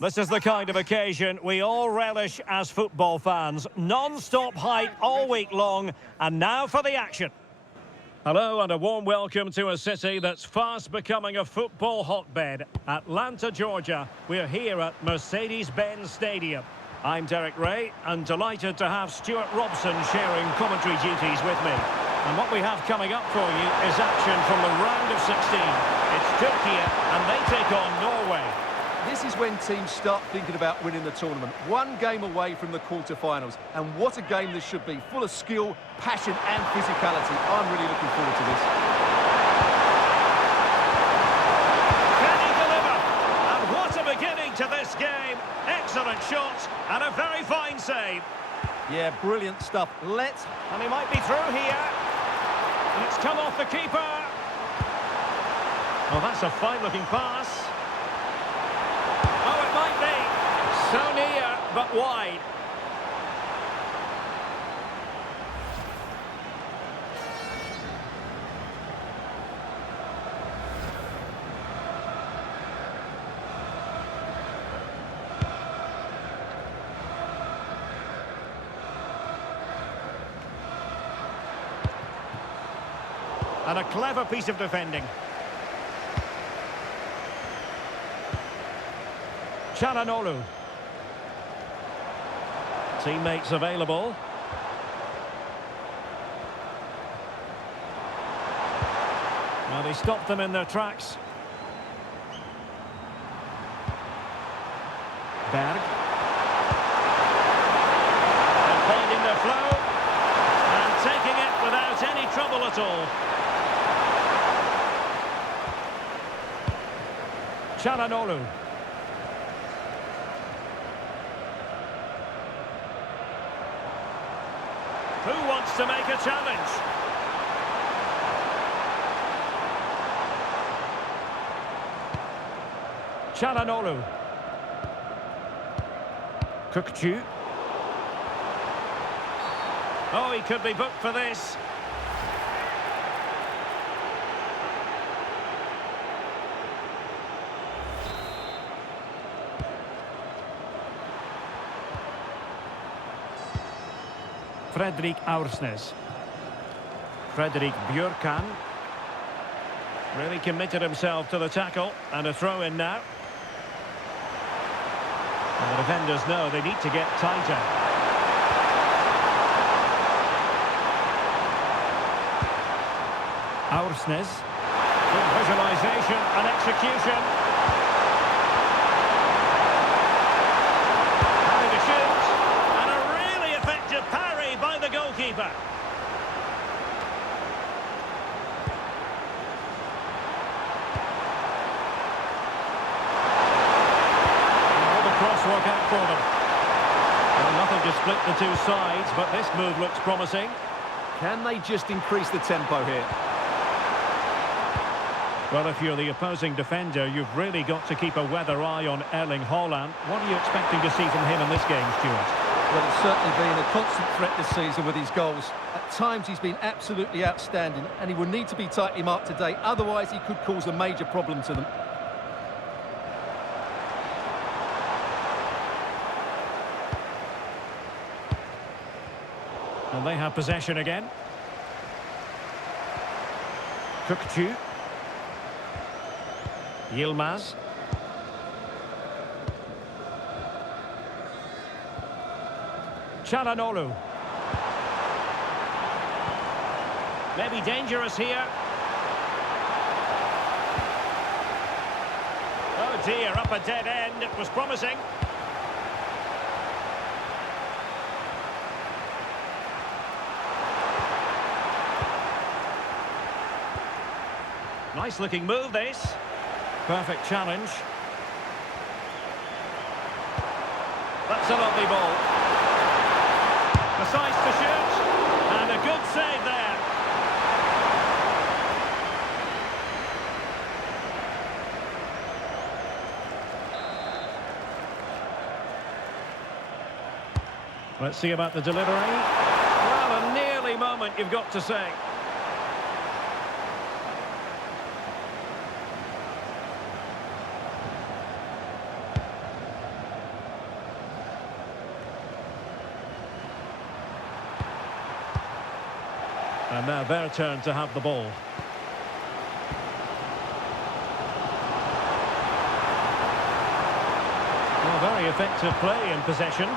This is the kind of occasion we all relish as football fans. Non-stop hype all week long, and now for the action. Hello and a warm welcome to a city that's fast becoming a football hotbed. Atlanta, Georgia. We're here at Mercedes-Benz Stadium. I'm Derek Ray and delighted to have Stuart Robson sharing commentary duties with me. And what we have coming up for you is action from the round of 16. It's Turkey and they take on Norway. This is when teams start thinking about winning the tournament. One game away from the quarter-finals. And what a game this should be. Full of skill, passion and physicality. I'm really looking forward to this. Can he deliver? And what a beginning to this game. Excellent shots and a very fine save. Yeah, brilliant stuff. And he might be through here. And it's come off the keeper. Well, that's a fine-looking pass. Oh, it might be. So near, but wide. And a clever piece of defending. Çalhanoğlu. Teammates available. Well, he stopped them in their tracks. Berg. They're played in their flow. And taking it without any trouble at all. Çalhanoğlu. Who wants to make a challenge? Çalhanoğlu. Kukçu. Oh, he could be booked for this. Fredrik Aursnes. Fredrik Björkan. Really committed himself to the tackle. And a throw in now. And the defenders know they need to get tighter. Aursnes. Good visualisation and execution. Happy to shoot. And a really effective parry by the goalkeeper. Work out for them. Well, nothing to split the two sides, but this move looks promising. Can they just increase the tempo here? Well, if you're the opposing defender, you've really got to keep a weather eye on Erling Haaland. What are you expecting to see from him in this game, Stuart? Well, it's certainly been a constant threat this season with his goals. At times he's been absolutely outstanding, and he will need to be tightly marked today, otherwise he could cause a major problem to them. And they have possession again. Kukçu. Yilmaz. Çalhanoğlu. Maybe dangerous here. Oh dear, up a dead end. It was promising. Nice looking move, this. Perfect challenge. That's a lovely ball. Decides to shoot. And a good save there. Let's see about the delivery. Well, a nearly moment, you've got to say. And now their turn to have the ball. Well, very effective play in possession.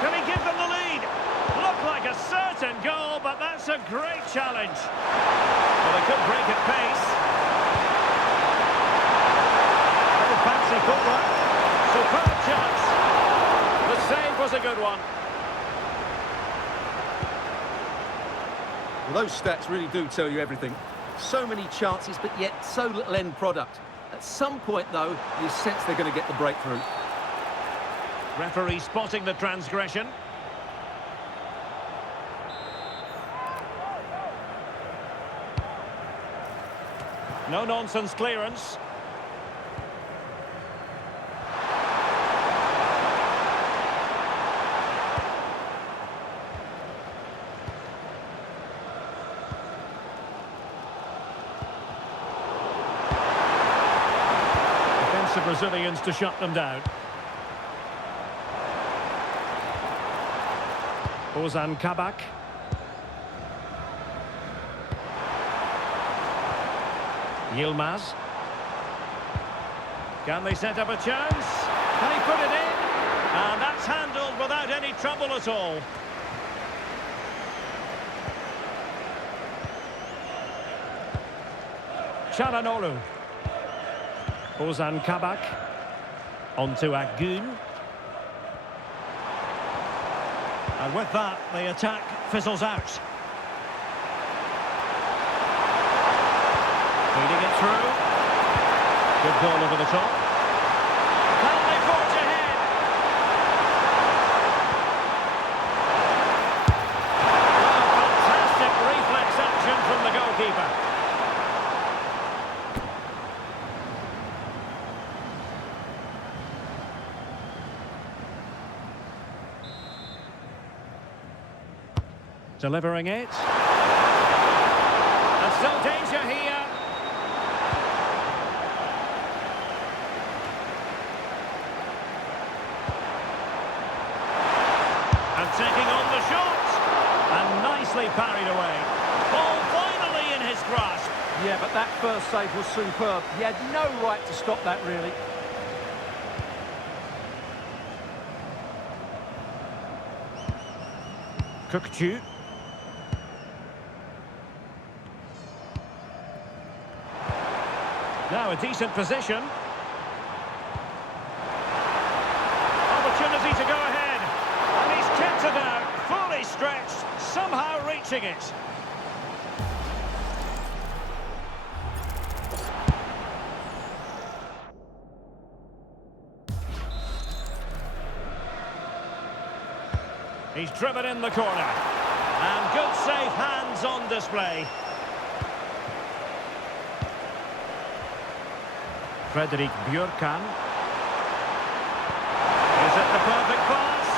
Can he give them the lead? Looked like a certain goal, but that's a great challenge. Well, they could break at pace. Oh, fancy footwork. Superb chance. The save was a good one. Well, those stats really do tell you everything. So many chances, but yet so little end product. At some point, though, you sense they're going to get the breakthrough. Referee spotting the transgression. No-nonsense clearance. Defensive Brazilians to shut them down. Ozan Kabak. Yilmaz. Can they set up a chance? Can he put it in? And that's handled without any trouble at all. Çalhanoğlu. Ozan Kabak. Onto Agun. And with that, the attack fizzles out. Feeding it through. Good ball over the top. Can they forge ahead? Oh, fantastic reflex action from the goalkeeper. Delivering it. And still danger here. And taking on the shot. And nicely parried away. Ball finally in his grasp. Yeah, but that first save was superb. He had no right to stop that, really. Kukçu. Now a decent position. Opportunity to go ahead. And he's kept it out, fully stretched, somehow reaching it. He's driven in the corner. And good safe hands on display. Fredrik Björkan. Is it the perfect pass?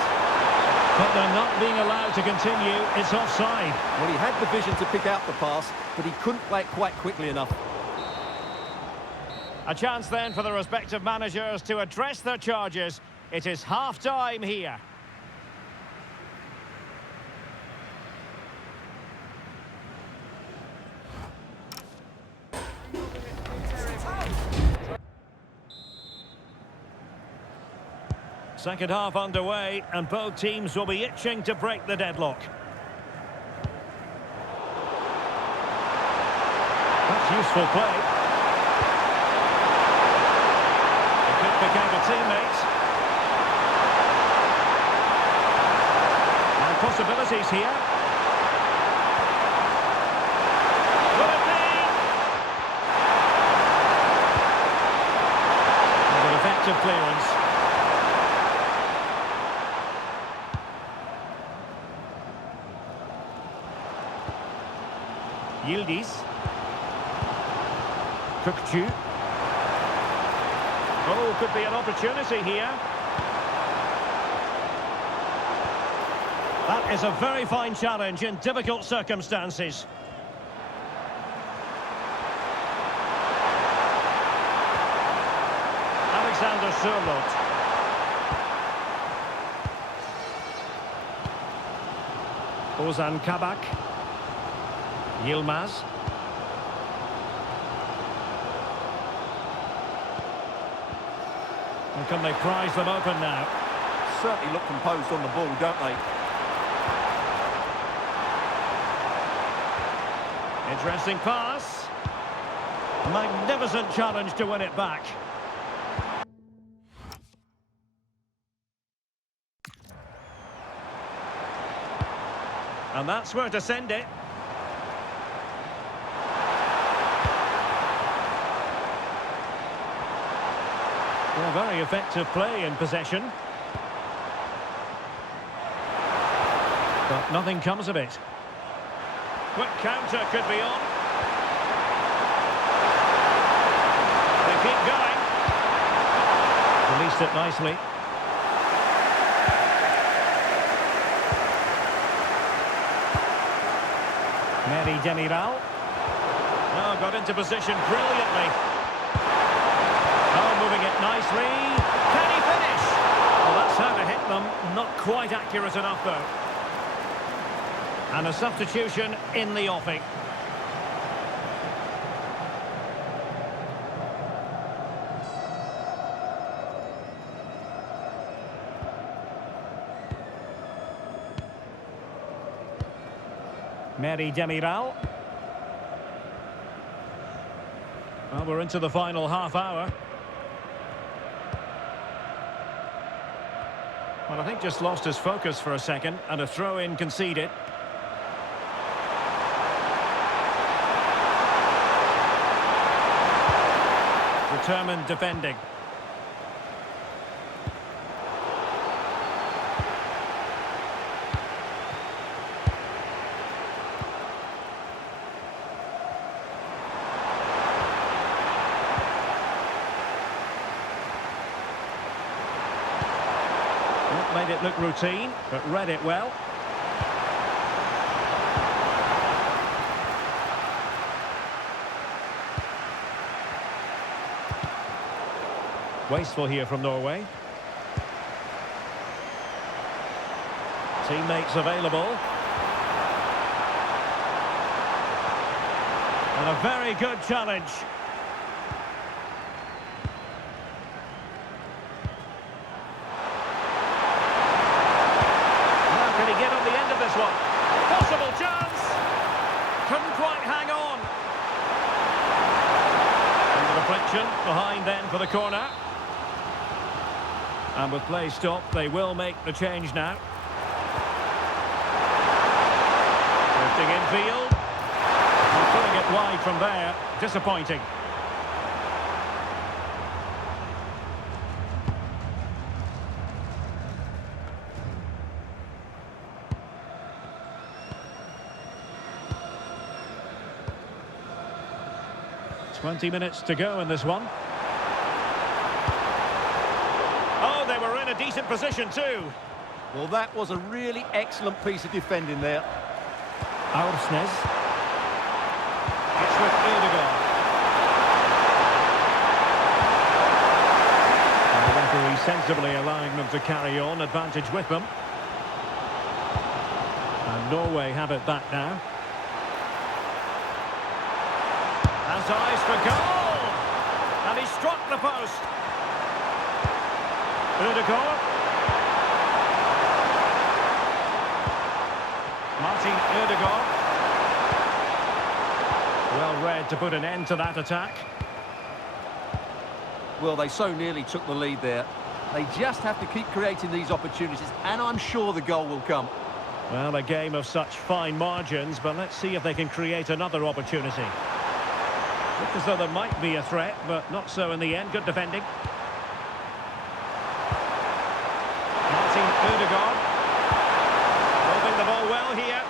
But they're not being allowed to continue. It's offside. Well, he had the vision to pick out the pass, but he couldn't play it quite quickly enough. A chance then for the respective managers to address their charges. It is half-time here. Second half underway, and both teams will be itching to break the deadlock. That's useful play. He could pick out a teammate. And possibilities here. Will it be? And an effective clearance. Yildiz. Kukçu. Oh, could be an opportunity here. That is a very fine challenge in difficult circumstances. Alexander Sørloth. Ozan Kabak. Yilmaz. And can they prize them open now? Certainly look composed on the ball, don't they? Interesting pass. Magnificent challenge to win it back. And that's where to send it. Well, very effective play in possession. But nothing comes of it. Quick counter could be on. They keep going. Released it nicely. Mary Demiral. Oh, got into position brilliantly. Oh, moving it nicely. Can he finish? Well, that's how to hit them. Not quite accurate enough, though. And a substitution in the offing. Mary Demiral. Well, we're into the final half hour. Well, I think just lost his focus for a second, and a throw-in conceded. Determined defending. Made it look routine, but read it well. Wasteful here from Norway. Teammates available. And a very good challenge. Now can he get on the end of this one? Possible chance. Couldn't quite hang on. And the deflection behind then for the corner. And with play stopped, they will make the change now. Drifting infield. And putting it wide from there. Disappointing. "20 minutes to go in this one. Oh, they were in a decent position too. Well, that was a really excellent piece of defending there. Aursnes. It's with Ødegaard. And the referee sensibly allowing them to carry on, advantage with them. And Norway have it back now. Has eyes for goal! And he struck the post. Ødegaard. Martin Ødegaard. Well read to put an end to that attack. Well, they so nearly took the lead there. They just have to keep creating these opportunities, and I'm sure the goal will come. Well, a game of such fine margins, but let's see if they can create another opportunity. Looked as though there might be a threat, but not so in the end. Good defending. Martin Ødegaard. Moving the ball well here.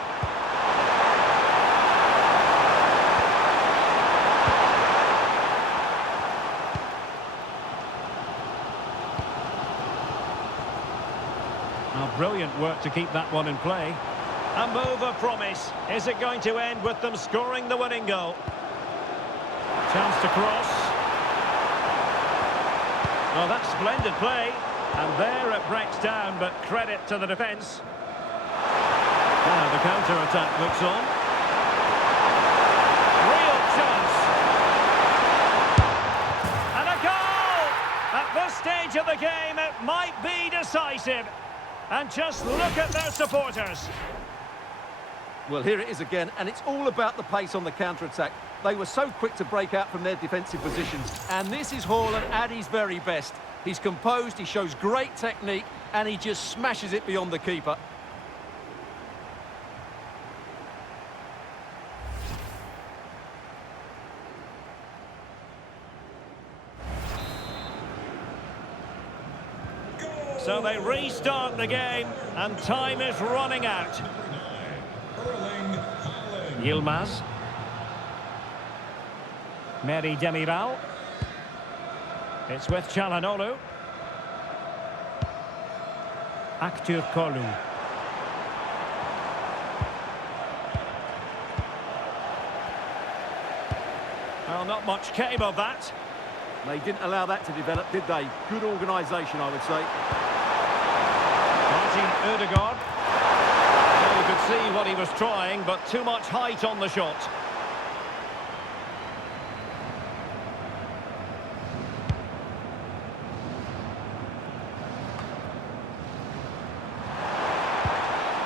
Now, brilliant work to keep that one in play. A move of promise. Is it going to end with them scoring the winning goal? Chance to cross. Oh, that's splendid play. And there it breaks down, but credit to the defence. Now the counter-attack looks on. the game, it might be decisive. And just look at their supporters. Well, here it is again, and it's all about the pace on the counter-attack. They were so quick to break out from their defensive positions. And this is Haaland at his very best. He's composed, he shows great technique, and he just smashes it beyond the keeper. So they restart the game, and time is running out. Yilmaz. Meri Demiral. It's with Çalhanoğlu. Aktürkoğlu. Well, not much came of that. They didn't allow that to develop, did they? Good organisation, I would say. Martin Ødegaard. Well, you could see what he was trying, but too much height on the shot.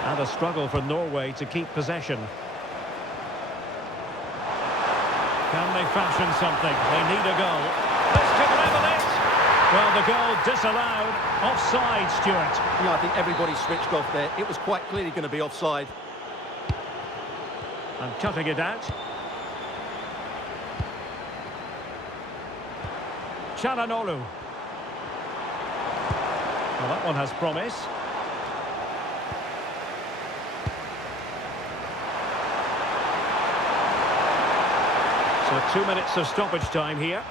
And a struggle for Norway to keep possession. Can they fashion something? They need a goal. This could level it. Well, the goal disallowed. Offside, Stuart. Yeah, I think everybody switched off there. It was quite clearly going to be offside. And cutting it out. Çalhanoğlu. Well, that one has promise. So 2 minutes of stoppage time here.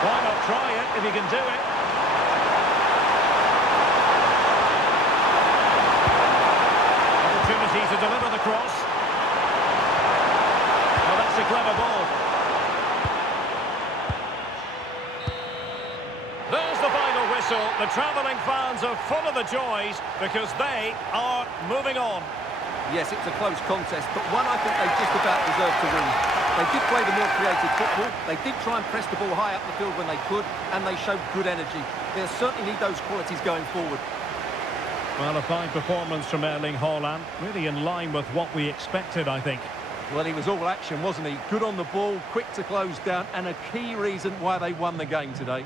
Why not try it if you can do it? Opportunity to deliver the cross. Well, that's a clever ball. There's the final whistle. The travelling fans are full of the joys because they are moving on. Yes, it's a close contest, but one I think they just about deserve to win. They did play the more creative football. They did try and press the ball high up the field when they could, and they showed good energy. They'll certainly need those qualities going forward. Well, a fine performance from Erling Haaland. Really in line with what we expected, I think. Well, he was all action, wasn't he? Good on the ball, quick to close down, and a key reason why they won the game today.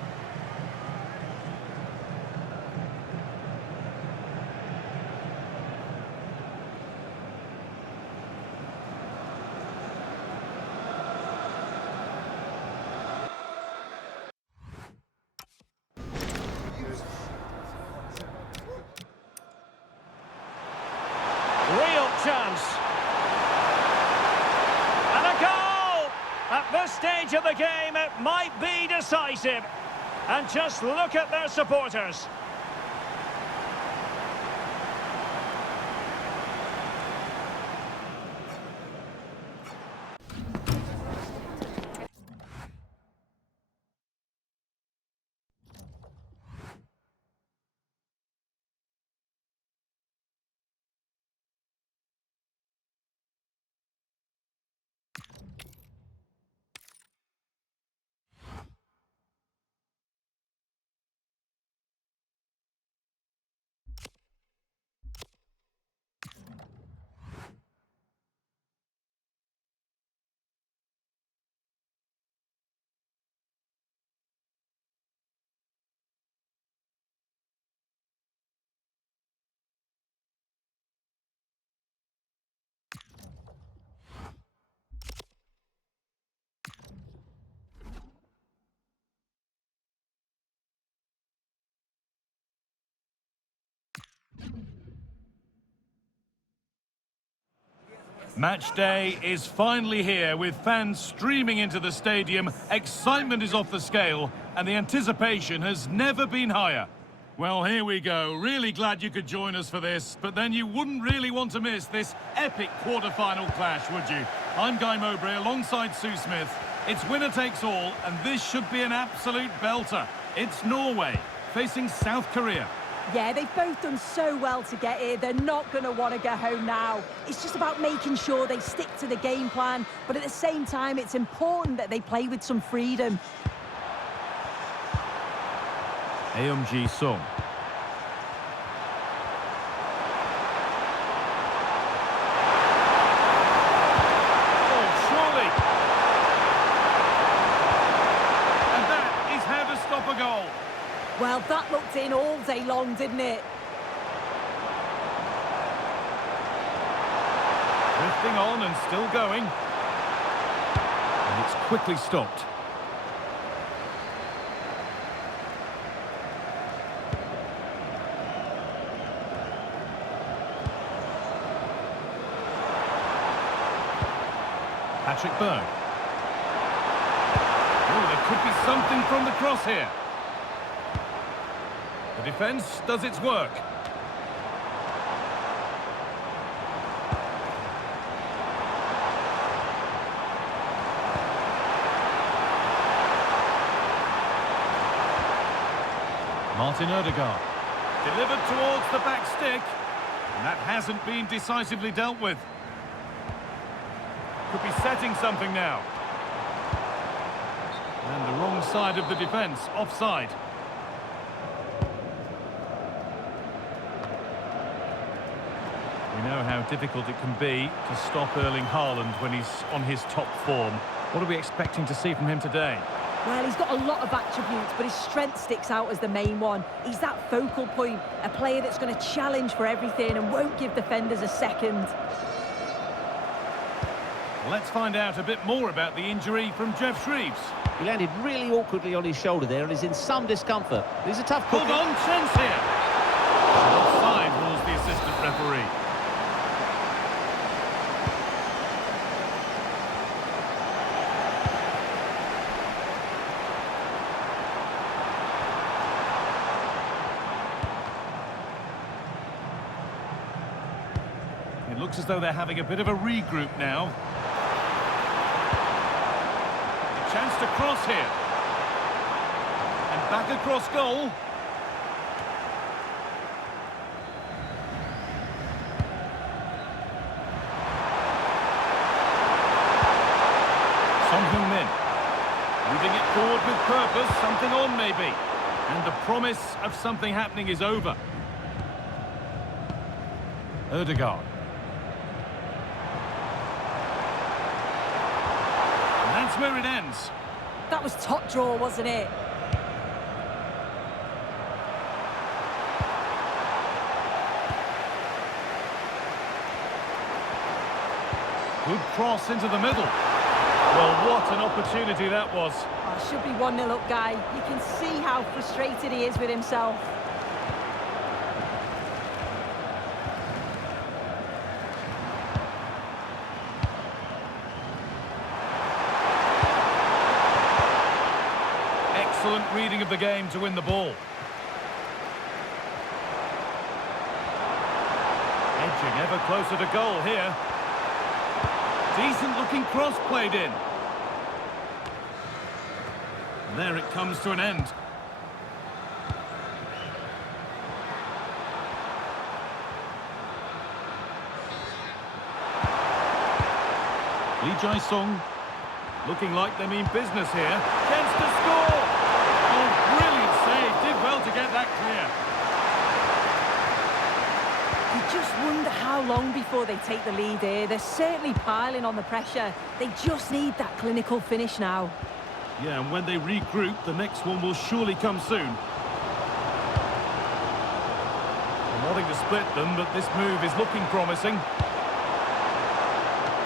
Real chance. And a goal! At this stage of the game, it might be decisive. And just look at their supporters. Match day is finally here with fans streaming into the stadium. Excitement is off the scale and the anticipation has never been higher. Well, here we go. Really glad you could join us for this, but then you wouldn't really want to miss this epic quarter-final clash, would you? I'm Guy Mowbray alongside Sue Smith. It's winner takes all, and this should be an absolute belter. It's Norway facing South Korea. Yeah, they've both done so well to get here. They're not going to want to go home now. It's just about making sure they stick to the game plan, but at the same time, it's important that they play with some freedom. Ji Sung. Oh, surely. And that is how to stop a goal. Well, that looked in all day long, didn't it? Drifting on and still going. And it's quickly stopped. Patrick Berg. Oh, there could be something from the cross here. The defence does its work. Martin Ødegaard. Delivered towards the back stick. And that hasn't been decisively dealt with. Could be setting something now. And the wrong side of the defence, offside. We know how difficult it can be to stop Erling Haaland when he's on his top form. What are we expecting to see from him today? Well, he's got a lot of attributes, but his strength sticks out as the main one. He's that focal point, a player that's going to challenge for everything and won't give defenders a second. Let's find out a bit more about the injury from Jeff Shreves. He landed really awkwardly on his shoulder there and is in some discomfort. He's a tough cookie. Hold on, chance here. Offside rules the assistant referee. It looks as though they're having a bit of a regroup now. A chance to cross here. And back across goal. Son Heung-min. Moving it forward with purpose, something on maybe. And the promise of something happening is over. Ødegaard. That's where it ends. That was top draw, wasn't it? Good cross into the middle. Well, what an opportunity that was. Oh, should be 1-0 up, Guy. You can see how frustrated he is with himself. Excellent reading of the game to win the ball. Edging ever closer to goal here. Decent looking cross played in. And there it comes to an end. Lee Jae-sung looking like they mean business here. Chance to score! Oh, brilliant save. Did well to get that clear. You just wonder how long before they take the lead here. They're certainly piling on the pressure. They just need that clinical finish now. Yeah, and when they regroup, the next one will surely come soon. I'm wanting to split them, but this move is looking promising.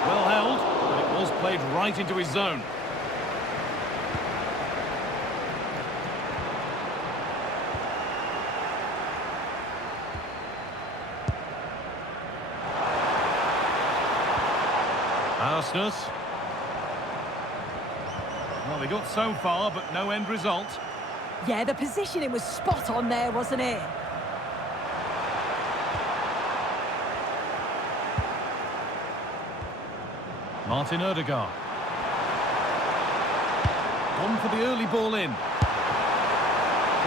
Well held, but it was played right into his zone. Arsenal. Well, they got so far, but no end result. Yeah, the positioning was spot on there, wasn't it? Martin Ødegaard. Gone for the early ball in.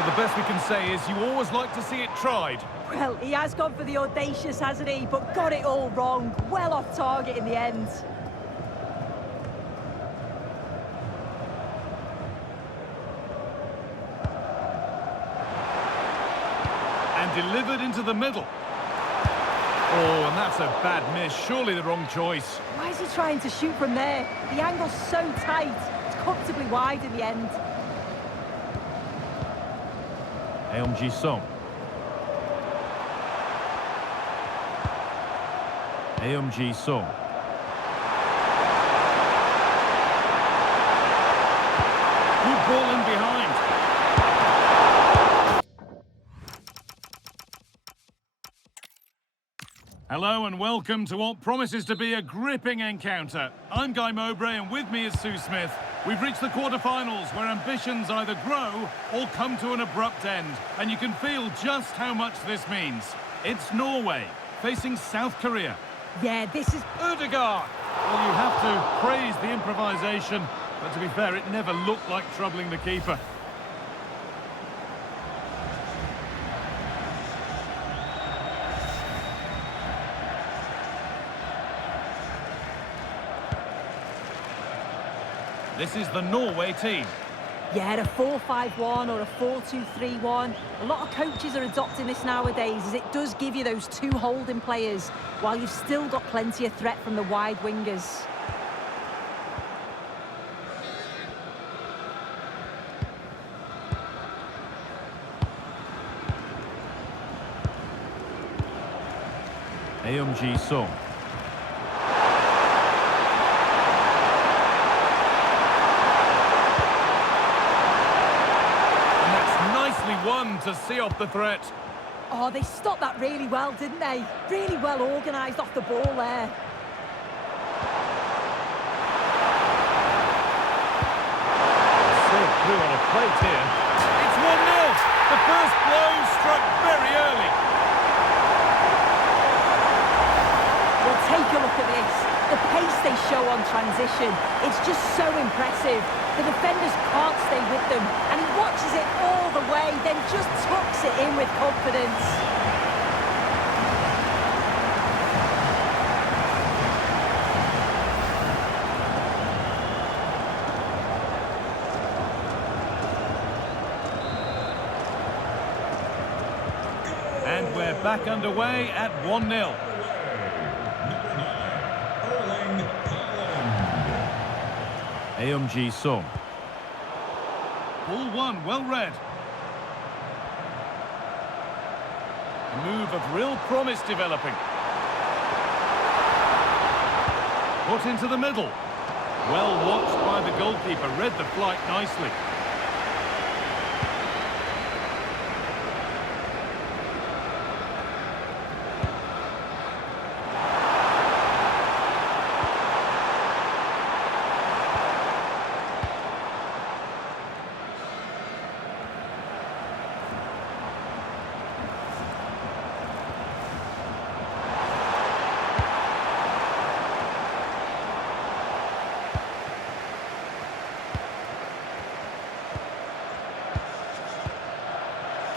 Well, the best we can say is you always like to see it tried. Well, he has gone for the audacious, hasn't he? But got it all wrong. Well off target in the end. And delivered into the middle. Oh, and that's a bad miss. Surely the wrong choice. Why is he trying to shoot from there? The angle's so tight. It's comfortably wide in the end. Song. Song. Good ball in behind. Hello and welcome to what promises to be a gripping encounter. I'm Guy Mowbray and with me is Sue Smith. We've reached the quarter-finals where ambitions either grow or come to an abrupt end. And you can feel just how much this means. It's Norway facing South Korea. Yeah, this is... Ødegaard! Well, you have to praise the improvisation, but to be fair, it never looked like troubling the keeper. This is the Norway team. Yeah, a 4-5-1 or a 4-2-3-1. A lot of coaches are adopting this nowadays as it does give you those two holding players while you've still got plenty of threat from the wide wingers. Song. One to see off the threat. Oh, they stopped that really well, didn't they? Really well organised off the ball there. Served through on a plate here. It's 1-0. The first blow struck very early. Well, take a look at this. The pace they show on transition, it's just so impressive. The defenders can't stay with them, and he watches it all the way, then just tucks it in with confidence. And we're back underway at 1-0. Song. Ball one, well read. A move of real promise developing. Put into the middle. Well watched by the goalkeeper, read the flight nicely.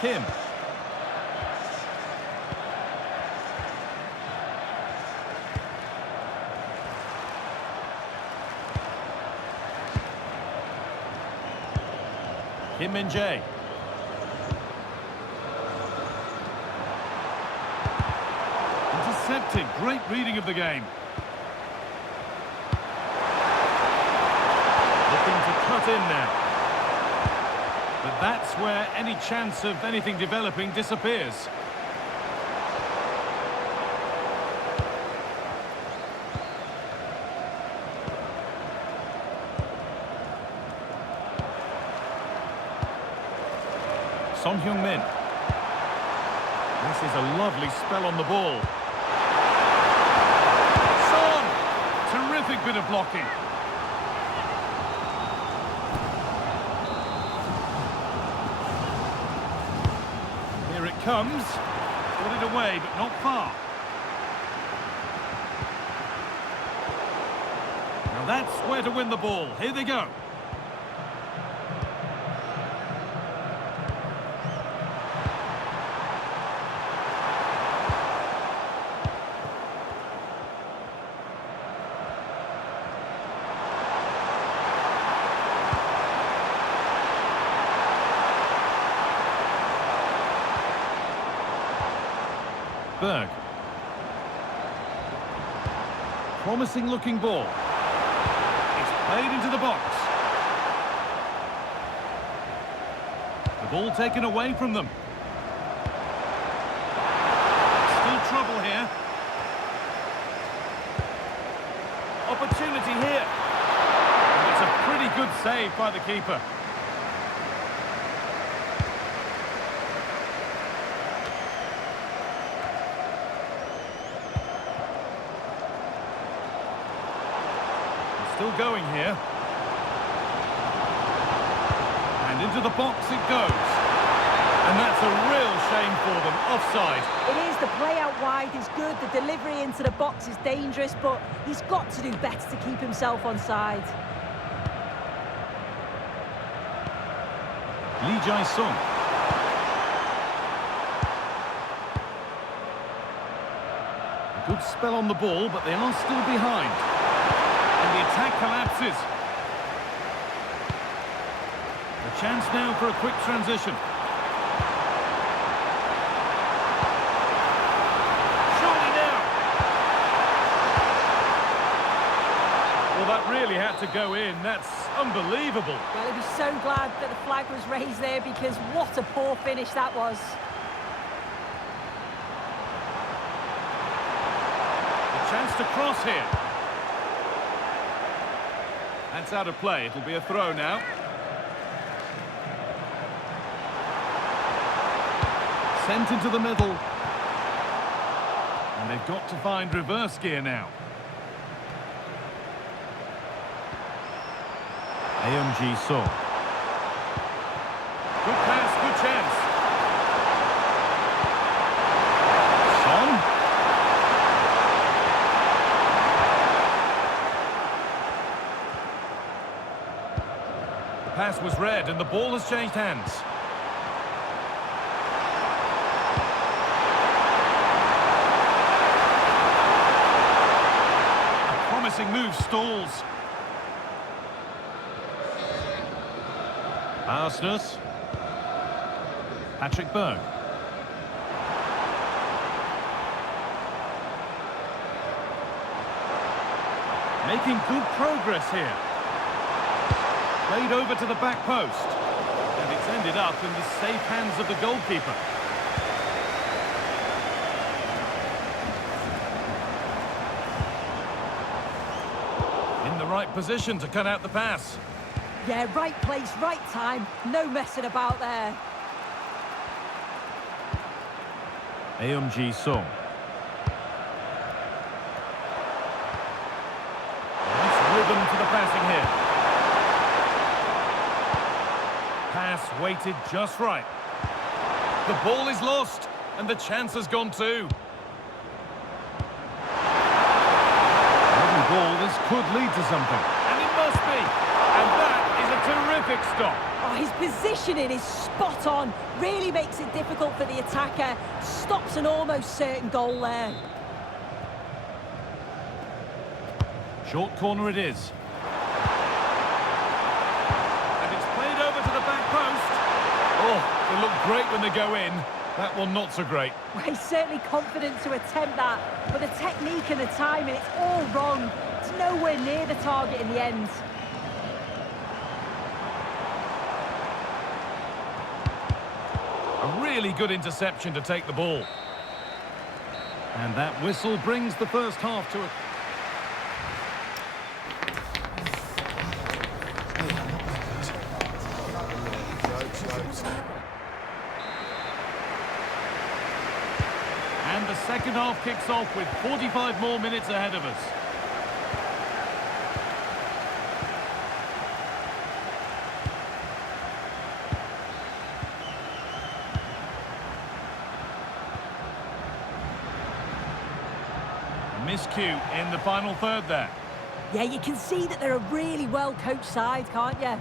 Kim. Kim Min-jae. Intercepted. Great reading of the game. Looking to cut in now. But that's where any chance of anything developing disappears. Son Heung-min. This is a lovely spell on the ball. Son! Terrific bit of blocking. Here it comes. Put it away, but not far. Now that's where to win the ball. Here they go. Berg. Promising looking ball. It's played into the box. The ball taken away from them. Still trouble here. Opportunity here. And it's a pretty good save by the keeper. Still going here. And into the box it goes. And that's a real shame for them. Offside. It is. The play out wide is good. The delivery into the box is dangerous, but he's got to do better to keep himself onside. Lee Jae-sung. A good spell on the ball, but they are still behind. And the attack collapses. A chance now for a quick transition. Surely now. Well, that really had to go in. That's unbelievable. Well, he'd be so glad that the flag was raised there, because what a poor finish that was. A chance to cross here. That's out of play. It'll be a throw now. Sent into the middle. And they've got to find reverse gear now. Ji-sung. Good pass, good chance. Son. The pass was read and the ball has changed hands. A promising move stalls. Arsenus. Patrick Berg. Making good progress here. Played over to the back post. And it's ended up in the safe hands of the goalkeeper. In the right position to cut out the pass. Yeah, right place, right time. No messing about there. Ji-sung. Nice rhythm to the passing here. Pass weighted just right. The ball is lost, and the chance has gone too. Every ball, this could lead to something. And it must be. And that is a terrific stop. Oh, his positioning is spot on. Really makes it difficult for the attacker. Stops an almost certain goal there. Short corner it is. And it's played over to the back post. Oh, they look great when they go in. That one not so great. Well, he's certainly confident to attempt that, but the technique and the timing, it's all wrong. It's nowhere near the target in the end. A really good interception to take the ball. And that whistle brings the first half to a... And the second half kicks off with 45 more minutes ahead of us. Miscue in the final third there. Yeah, you can see that they're a really well-coached side, can't you?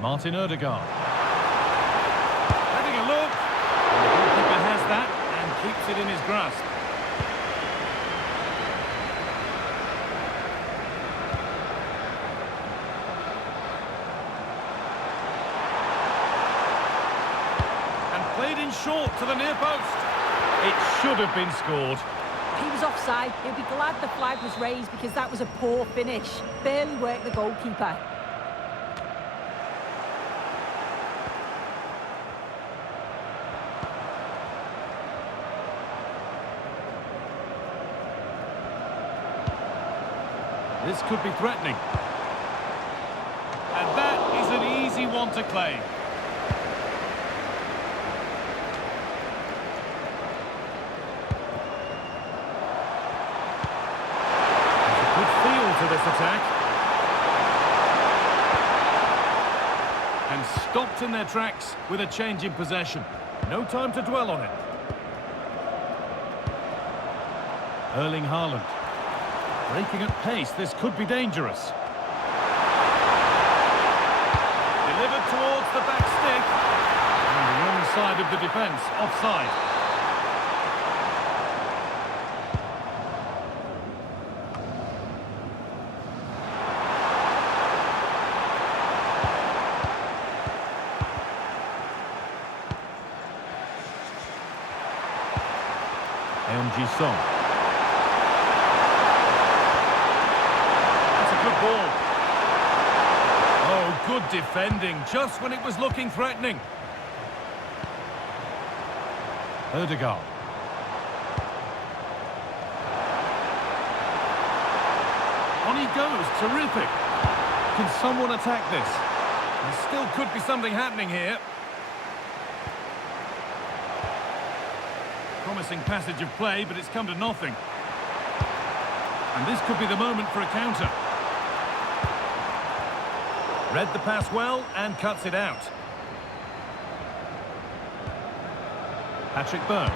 Martin Ødegaard. Having a look. And the goalkeeper has that and keeps it in his grasp. And played in short to the near post. It should have been scored. He was offside. He'll be glad the flag was raised because that was a poor finish. Barely worked the goalkeeper. This could be threatening. And that is an easy one to claim. There's a good feel to this attack. And stopped in their tracks with a change in possession. No time to dwell on it. Erling Haaland. Breaking at pace, this could be dangerous. Delivered towards the back stick. And the wrong side of the defence, offside. Song. Ball. Oh, good defending, just when it was looking threatening. Ødegaard. On he goes, terrific. Can someone attack this? There still could be something happening here. Promising passage of play, but it's come to nothing. And this could be the moment for a counter. Read the pass well and cuts it out. Patrick Byrne.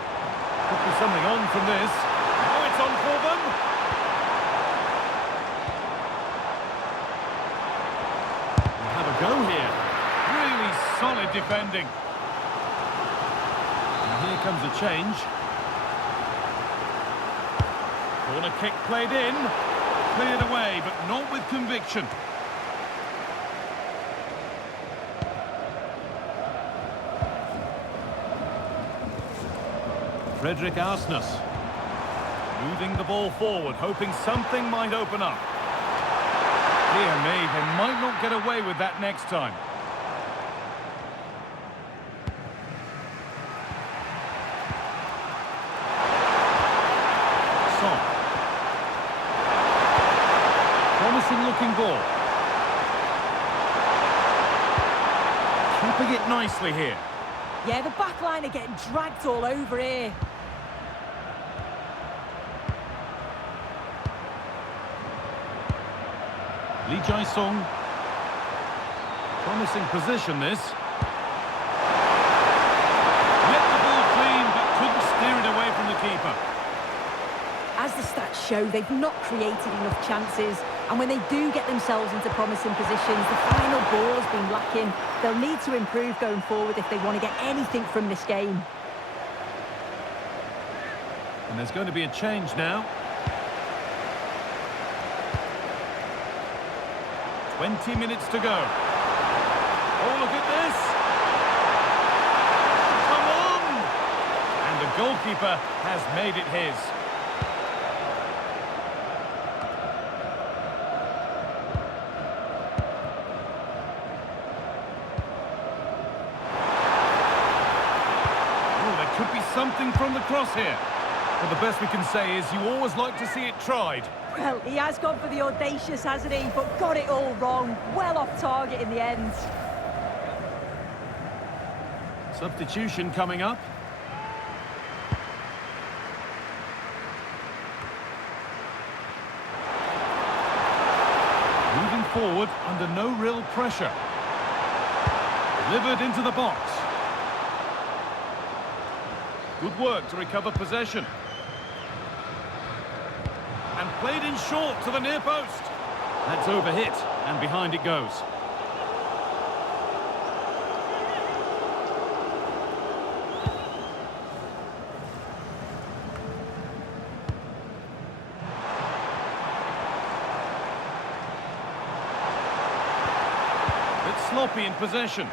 Could be something on from this. Oh, it's on for them. We'll have a go here. Really solid defending. And here comes a change. Corner kick played in. Cleared away, but not with conviction. Fredrik Arsnes. Moving the ball forward, hoping something might open up. Dear me, they might not get away with that next time. Son. Promising looking ball. Keeping it nicely here. Yeah, the back line are getting dragged all over here. Lee Jae-sung. Promising position, this. Let the ball clean, but couldn't steer it away from the keeper. As the stats show, they've not created enough chances. And when they do get themselves into promising positions, the final ball has been lacking. They'll need to improve going forward if they want to get anything from this game. And there's going to be a change now. 20 minutes to go. Oh, look at this! Come on! And the goalkeeper has made it his. Oh, there could be something from the cross here. But the best we can say is you always like to see it tried. Well, he has gone for the audacious, hasn't he? But got it all wrong. Well off target in the end. Substitution coming up. Moving forward under no real pressure. Delivered into the box. Good work to recover possession. And played in short to the near post. That's overhit, and behind it goes. Bit sloppy in possession.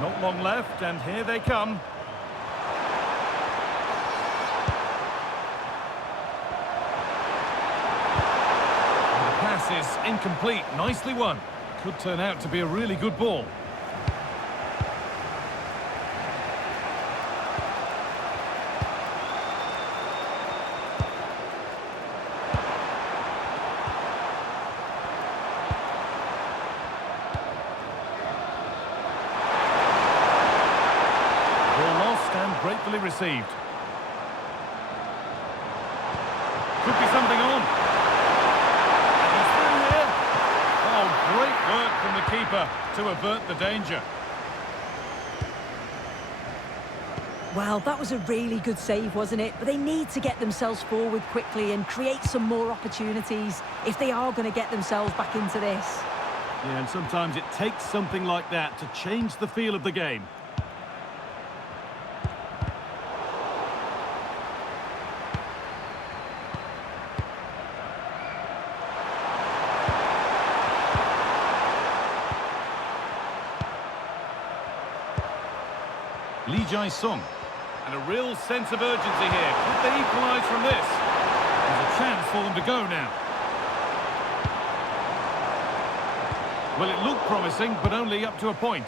Not long left, and here they come. And the pass is incomplete. Nicely won. Could turn out to be a really good ball. Gratefully received. Could be something on. And he's through here. Oh, great work from the keeper to avert the danger. Well, that was a really good save, wasn't it? But they need to get themselves forward quickly and create some more opportunities if they are going to get themselves back into this. Yeah, and sometimes it takes something like that to change the feel of the game. Lee Jae-sung. And a real sense of urgency here. Could they equalise from this? There's a chance for them to go now. Well, it looked promising, but only up to a point.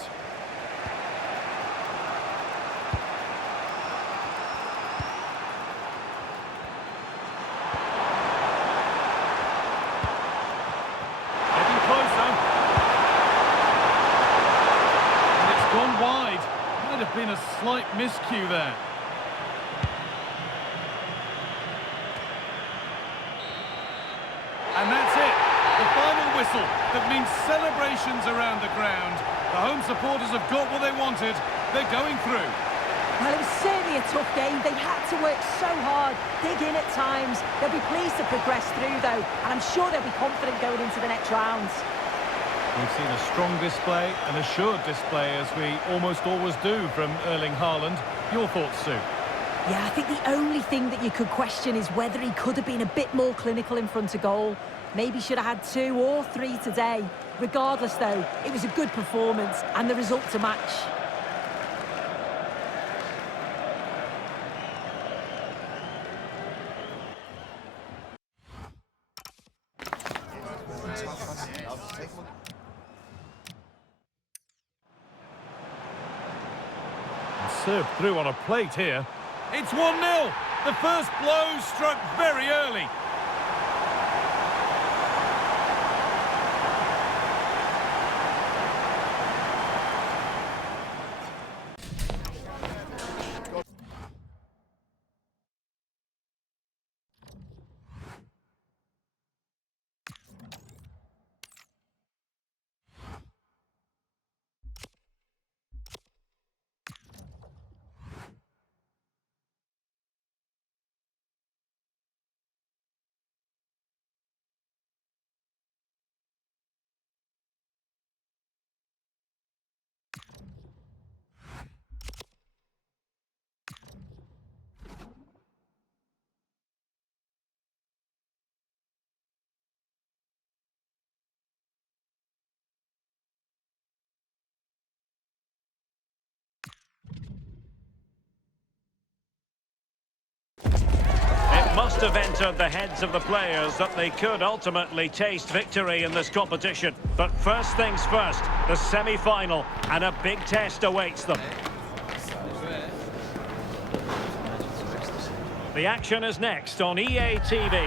Getting closer. And it's gone wide. Might have been a slight miscue there. And that's it. The final whistle that means celebrations around the ground. The home supporters have got what they wanted. They're going through. Well, it was certainly a tough game. They had to work so hard, dig in at times. They'll be pleased to progress through, though, and I'm sure they'll be confident going into the next rounds. We've seen a strong display, an assured display, as we almost always do from Erling Haaland. Your thoughts, Sue? Yeah, I think the only thing that you could question is whether he could have been a bit more clinical in front of goal. Maybe should have had 2 or 3 today. Regardless, though, it was a good performance and the result to match. Served through on a plate here. It's 1-0. The first blow struck very early. Must have entered the heads of the players that they could ultimately taste victory in this competition. But first things first, the semi-final, and a big test awaits them. The action is next on EA TV.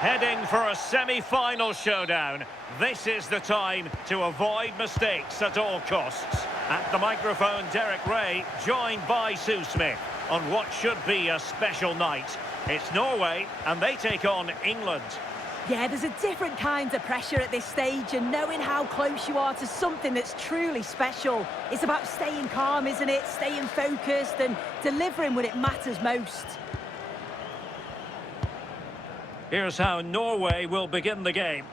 Heading for a semi-final showdown. This is the time to avoid mistakes at all costs. At the microphone, Derek Ray, joined by Sue Smith on what should be a special night. It's Norway, and they take on England. Yeah, there's a different kind of pressure at this stage, and knowing how close you are to something that's truly special. It's about staying calm, isn't it? Staying focused and delivering when it matters most. Here's how Norway will begin the game.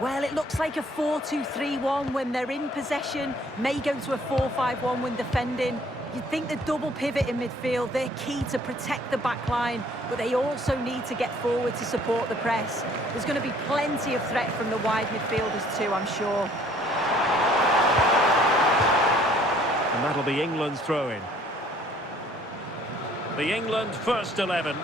Well, it looks like a 4-2-3-1 when they're in possession, may go to a 4-5-1 when defending. You'd think the double pivot in midfield, they're key to protect the back line, but they also need to get forward to support the press. There's going to be plenty of threat from the wide midfielders too, I'm sure. And that'll be England's throw-in. The England first 11.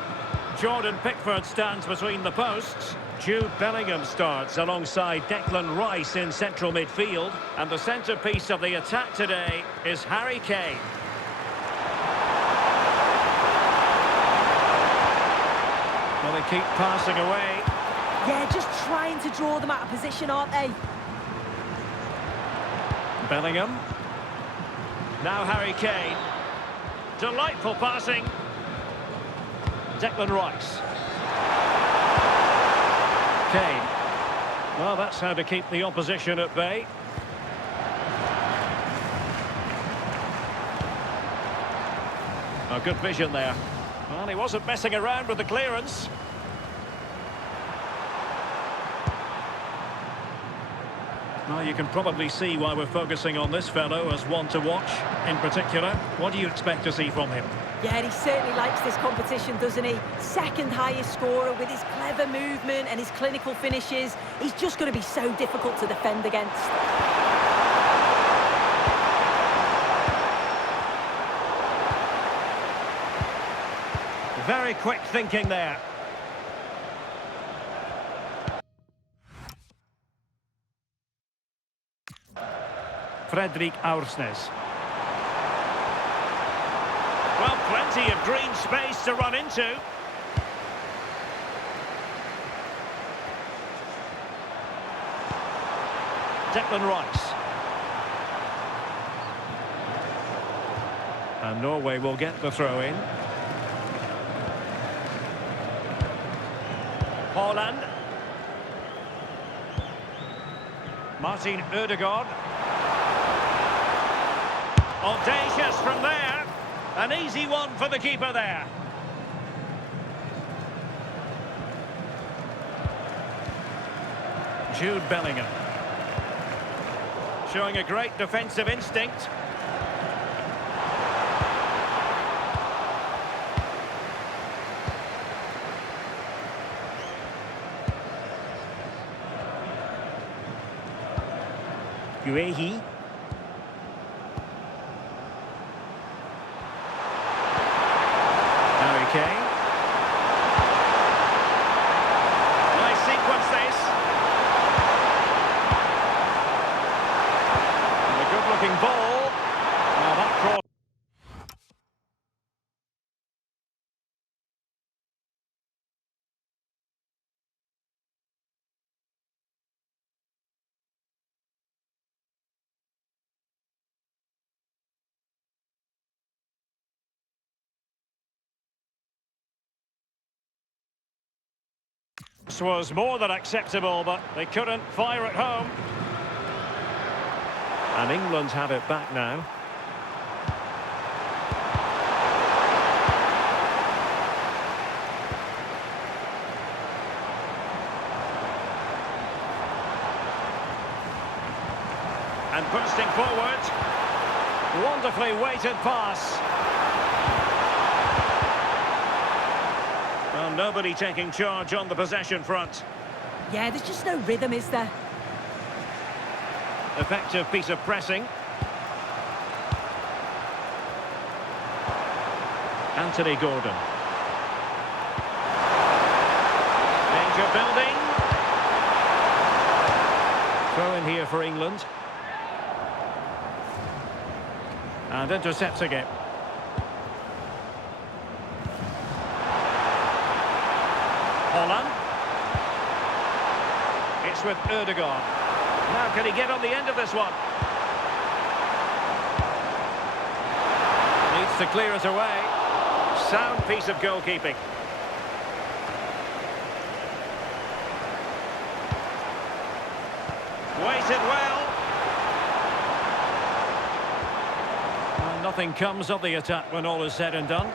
Jordan Pickford stands between the posts. Jude Bellingham starts alongside Declan Rice in central midfield. And the centrepiece of the attack today is Harry Kane. Well, they keep passing away. Yeah, just trying to draw them out of position, aren't they? Bellingham. Now Harry Kane. Delightful passing. Declan Rice. Kane. Well, that's how to keep the opposition at bay. Oh, good vision there. Well, he wasn't messing around with the clearance. Well, you can probably see why we're focusing on this fellow as one to watch in particular. What do you expect to see from him? Yeah, he certainly likes this competition, doesn't he? Second highest scorer with his clever movement and his clinical finishes. He's just going to be so difficult to defend against. Very quick thinking there. Fredrik Aursnes. Well, plenty of green space to run into. Declan Rice. And Norway will get the throw-in. Haaland. Martin Ødegaard. Audacious from there. An easy one for the keeper there. Jude Bellingham. Showing a great defensive instinct. Guehi. Harry Kane. Nice sequence this. And a good-looking ball. Now that cross. This was more than acceptable, but they couldn't fire it home. And England have it back now. And bursting forward. Wonderfully weighted pass. Well, nobody taking charge on the possession front. Yeah, there's just no rhythm, is there? Effective piece of pressing. Anthony Gordon. Danger building. Throw in here for England. And intercepts again. Haaland. It's with Ødegaard. Now can he get on the end of this one? Needs to clear it away. Sound piece of goalkeeping. Weighted well. Well, nothing comes of the attack when all is said and done.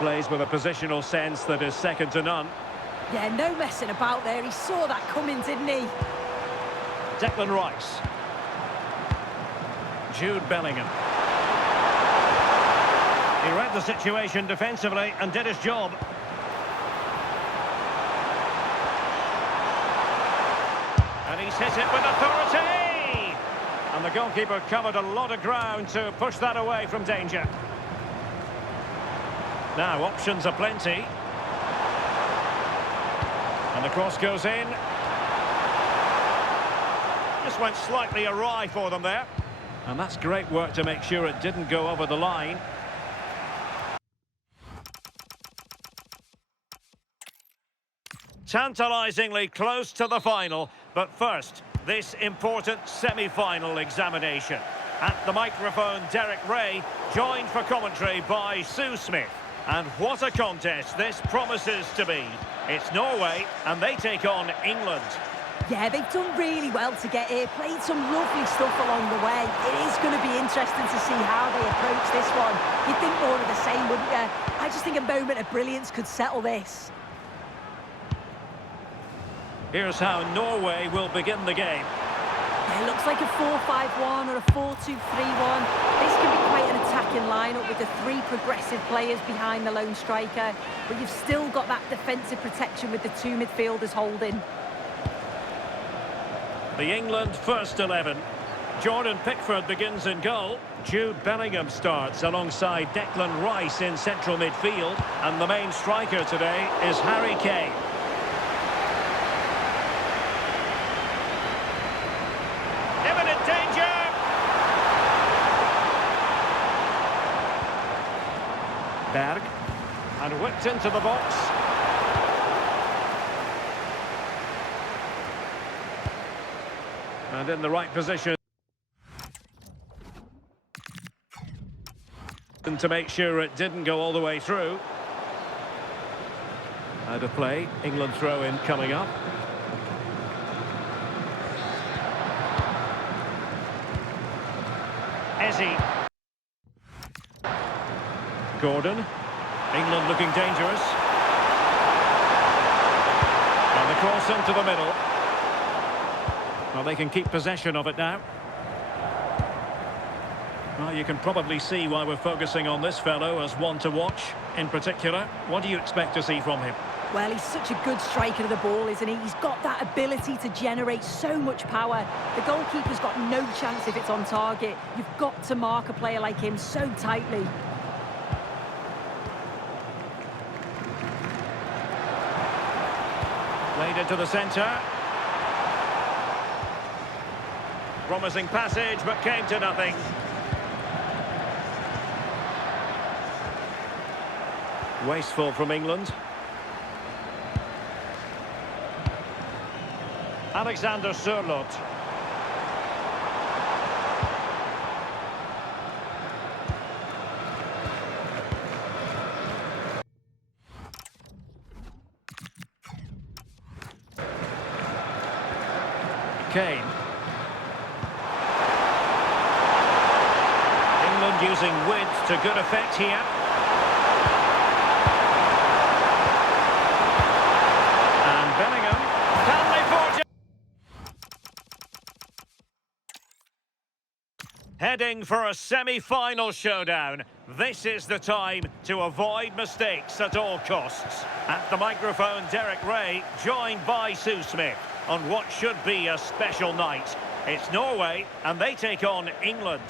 Plays with a positional sense that is second to none. Yeah, no messing about there. He saw that coming, didn't he? Declan Rice. Jude Bellingham. He read the situation defensively and did his job. And he's hit it with authority! And the goalkeeper covered a lot of ground to push that away from danger. Now, options are plenty. And the cross goes in. Just went slightly awry for them there. And that's great work to make sure it didn't go over the line. Tantalisingly close to the final, but first, this important semi-final examination. At the microphone, Derek Ray, joined for commentary by Sue Smith. And what a contest this promises to be. It's Norway, and they take on England. Yeah, they've done really well to get here, played some lovely stuff along the way. It is going to be interesting to see how they approach this one. You'd think more of the same, wouldn't you? I just think a moment of brilliance could settle this. Here's how Norway will begin the game. Yeah, it looks like a 4-5-1 or a 4-2-3-1. This can be quite an attacking lineup with the three progressive players behind the lone striker, but you've still got that defensive protection with the two midfielders holding. The England first 11. Jordan Pickford begins in goal. Jude Bellingham starts alongside Declan Rice in central midfield. And the main striker today is Harry Kane. Imminent danger! Berg. And whipped into the box. And in the right position to make sure it didn't go all the way through. Out of play, England throw-in coming up. Ezzy. Gordon. England looking dangerous. And the cross into the middle. Well, they can keep possession of it now. Well, you can probably see why we're focusing on this fellow as one to watch. In particular, what do you expect to see from him? Well, he's such a good striker of the ball, isn't he? He's got that ability to generate so much power. The goalkeeper's got no chance if it's on target. You've got to mark a player like him so tightly. Played into the centre. Promising passage, but came to nothing. Wasteful from England. Alexander Sørloth. Kane. England using width to good effect here. And Bellingham. Can they forge it? Heading for a semi-final showdown. This is the time to avoid mistakes at all costs. At the microphone, Derek Ray, joined by Sue Smith on what should be a special night. It's Norway, and they take on England.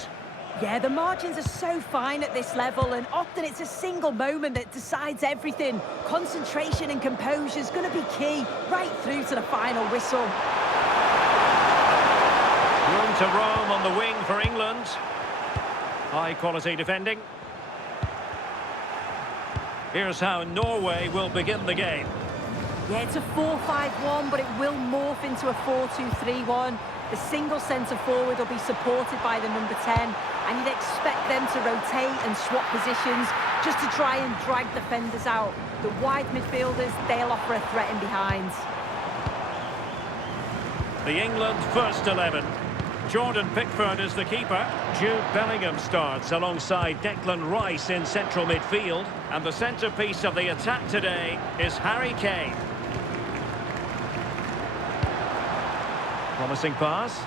Yeah, the margins are so fine at this level, and often it's a single moment that decides everything. Concentration and composure is going to be key right through to the final whistle. Room to roam on the wing for England. High-quality defending. Here's how Norway will begin the game. Yeah, it's a 4-5-1, but it will morph into a 4-2-3-1. The single centre-forward will be supported by the number 10, and you'd expect them to rotate and swap positions just to try and drag defenders out. The wide midfielders, they'll offer a threat in behind. The England first 11. Jordan Pickford is the keeper. Jude Bellingham starts alongside Declan Rice in central midfield. And the centrepiece of the attack today is Harry Kane. Promising pass.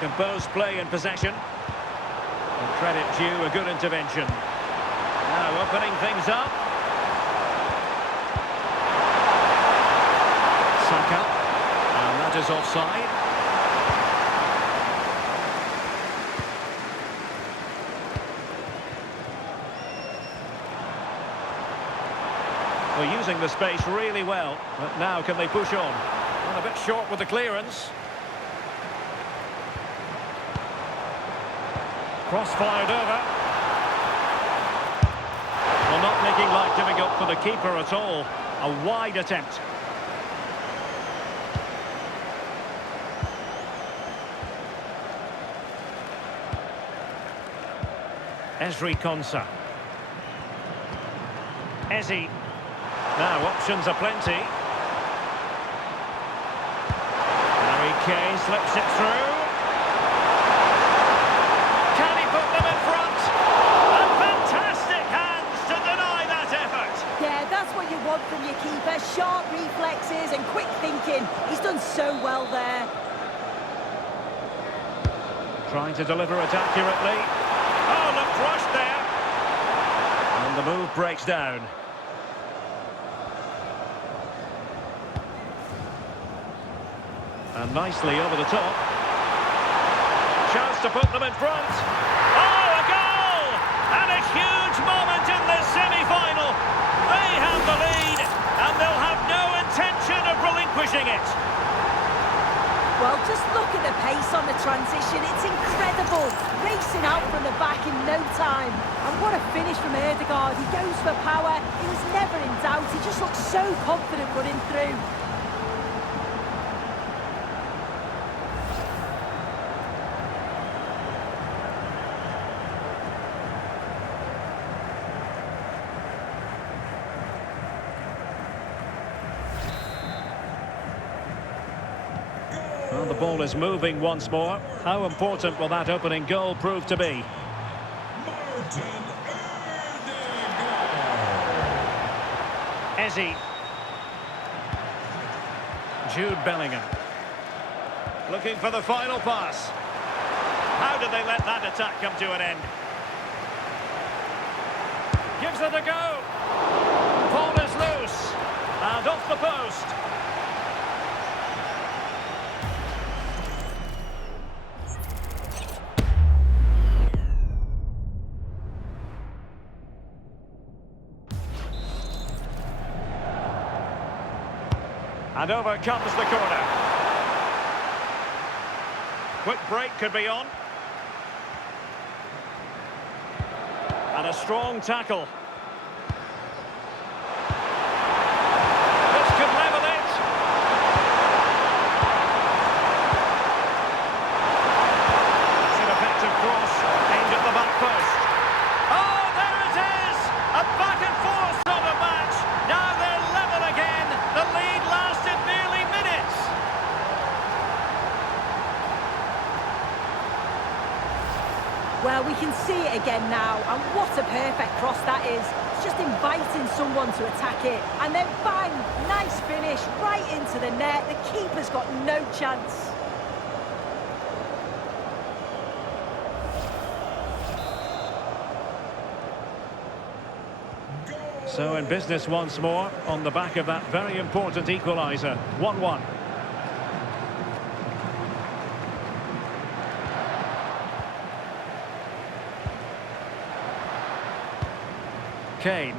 Composed play in possession. And credit due, a good intervention. Now opening things up. Saka. And that is offside. Well, using the space really well. But now can they push on? Well, a bit short with the clearance. Cross fired over. Well, not making life difficult for the keeper at all. A wide attempt. Ezri Konsa. Ezzy. Now options are plenty. Harry Kane slips it through. Can he put them in front? And fantastic hands to deny that effort. Yeah, that's what you want from your keeper. Sharp reflexes and quick thinking. He's done so well there. Trying to deliver it accurately. Oh, looked rushed there. And the move breaks down. And nicely over the top. Chance to put them in front. Oh, a goal! And a huge moment in this semi-final. They have the lead, and they'll have no intention of relinquishing it. Well, just look at the pace on the transition. It's incredible. Racing out from the back in no time. And what a finish from Ødegaard. He goes for power. He was never in doubt. He just looks so confident running through. Well, the ball is moving once more. How important will that opening goal prove to be? Ezzy. Jude Bellingham. Looking for the final pass. How did they let that attack come to an end? Gives it a go. Ball is loose. And off the post. And over comes the corner. Quick break could be on. And a strong tackle. This could level it. That's an effective cross aimed at the back post. Oh, there it is! A back and forth sort of match. Now they're level again. The lead lasted nearly minutes. Well, we can see it again now, and what a perfect cross that is. It's just inviting someone to attack it, and then bang, nice finish, right into the net. The keeper's got no chance. So in business once more, on the back of that very important equaliser, 1-1. Kane.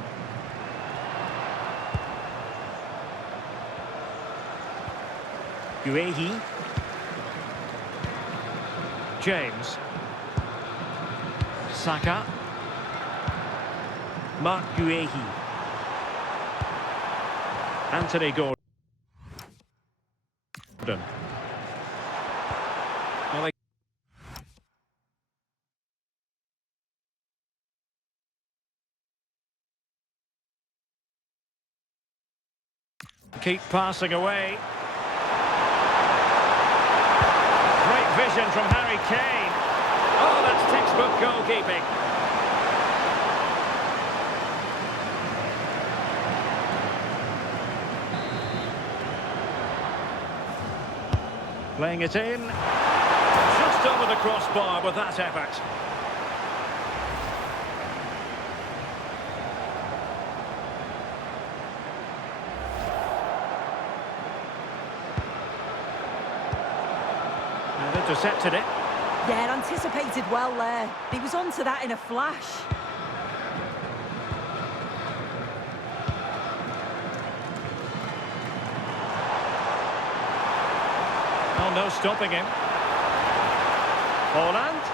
Guehi. James. Saka. Mark Guehi. Anthony Gordon. Well, they keep passing away. vision from Harry Kane. Oh, that's textbook goalkeeping. Playing it in. Just over the crossbar with that effort. And intercepted it. Yeah, anticipated well there. He was onto that in a flash. Oh, no stopping him. Holland.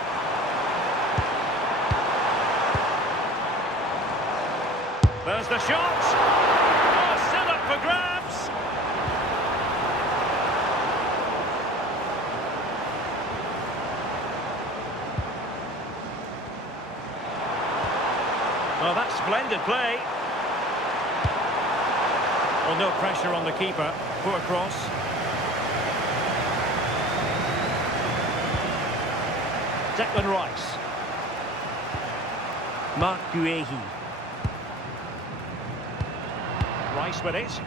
There's the shot. Oh, still up for grabs. Oh, that's splendid play. Well, no pressure on the keeper. Poor cross. Declan Rice. Mark Guehi. Rice with it.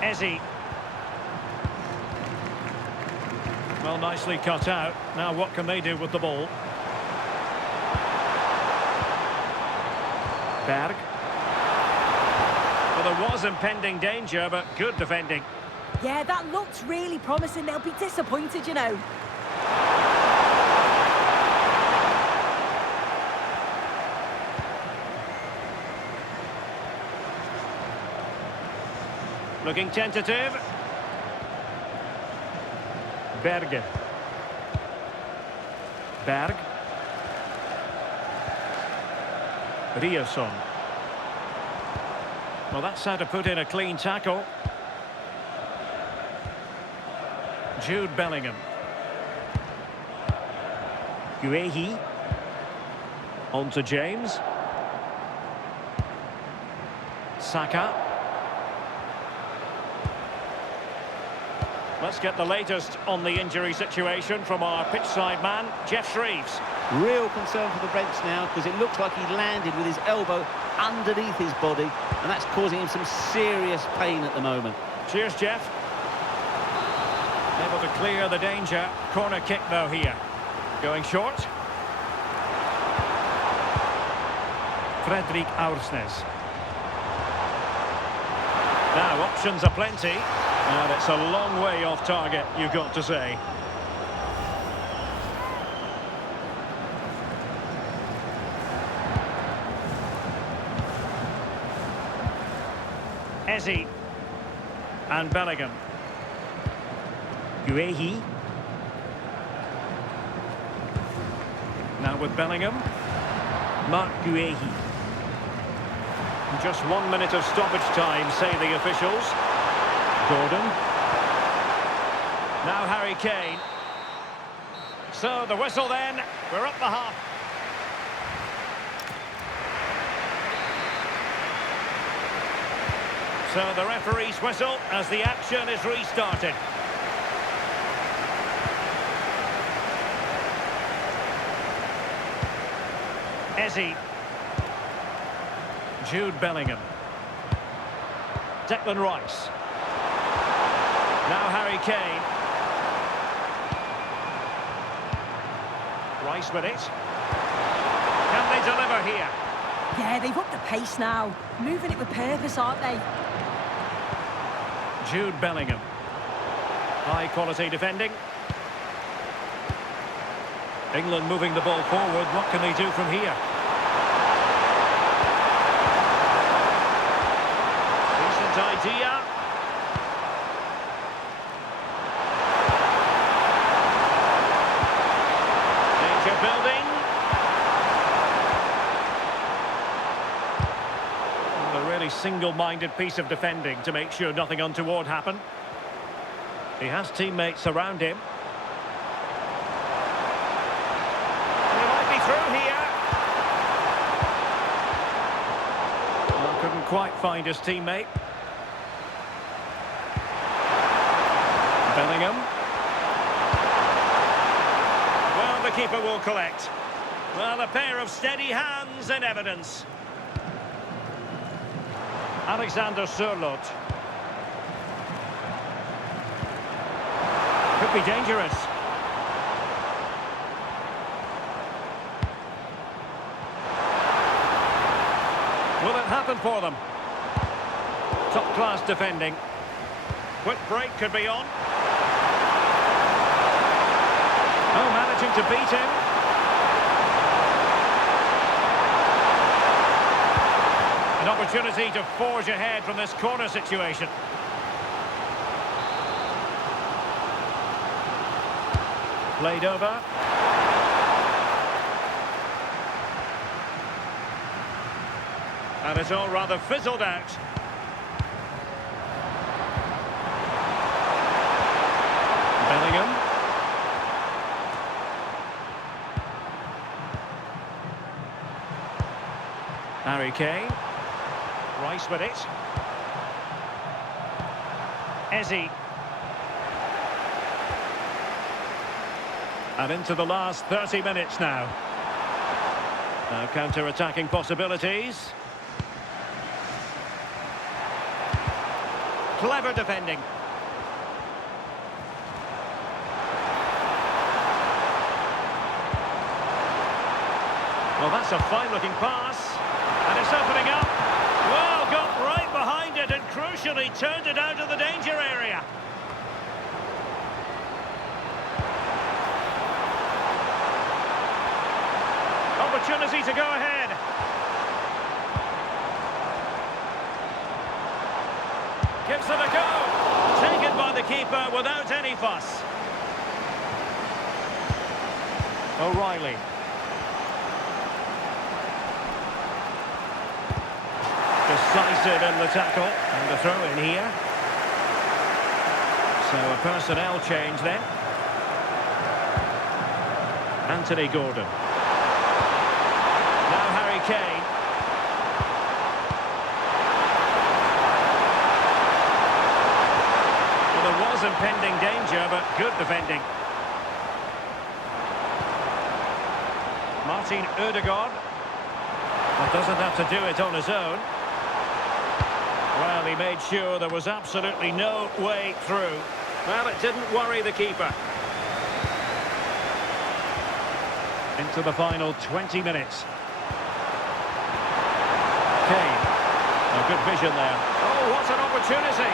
Eze. Well, nicely cut out. Now what can they do with the ball? Berg. Well, there was impending danger, but good defending. Yeah, that looked really promising. They'll be disappointed, you know. Looking tentative. Berg. Berg. Riasson. Well, that's how to put in a clean tackle. Jude Bellingham. Guehi. On to James. Saka. Let's get the latest on the injury situation from our pitchside man, Jeff Shreves. Real concern for the Reds now, because it looks like he landed with his elbow underneath his body, and that's causing him some serious pain at the moment. Cheers, Jeff. Able to clear the danger. Corner kick, though, here. Going short. Fredrik Aursnes. Now, options are plenty. And it's a long way off target, you've got to say. Eze. And Bellingham. Guehi. Now with Bellingham. Mark Guehi. Just 1 minute of stoppage time, say the officials. Gordon. Now Harry Kane. So the whistle then. We're up the half. So the referee's whistle as the action is restarted. Eze. Jude Bellingham. Declan Rice. Now Harry Kane. Rice with it. Can they deliver here? Yeah, they've upped the pace now. Moving it with purpose, aren't they? Jude Bellingham. High quality defending. England moving the ball forward. What can they do from here? Decent idea. Building. A really single-minded piece of defending to make sure nothing untoward happened. He has teammates around him. He might be through here. Well, couldn't quite find his teammate. Bellingham. the keeper will collect. Well, a pair of steady hands in evidence. Alexander Sørloth. Could be dangerous. Will it happen for them? Top-class defending. Quick break could be on. Oh, managing to beat him. An opportunity to forge ahead from this corner situation. Played over. And it's all rather fizzled out. Bellingham. Harry Kane. Rice with it. Eze. And into the last 30 minutes now. Now counter-attacking possibilities. Clever defending. Well, that's a fine-looking pass. And it's opening up. Well, got right behind it and crucially turned it out of the danger area. Opportunity to go ahead. Gives it a go. Taken by the keeper without any fuss. O'Reilly. Decisive in the tackle. And the throw in here. So a personnel change then. Anthony Gordon. Now Harry Kane. Well, there was impending danger, but good defending. Martin Ødegaard. But doesn't have to do it on his own. Well, he made sure there was absolutely no way through. Well, it didn't worry the keeper. Into the final 20 minutes. Kane. A good vision there. Oh, what an opportunity.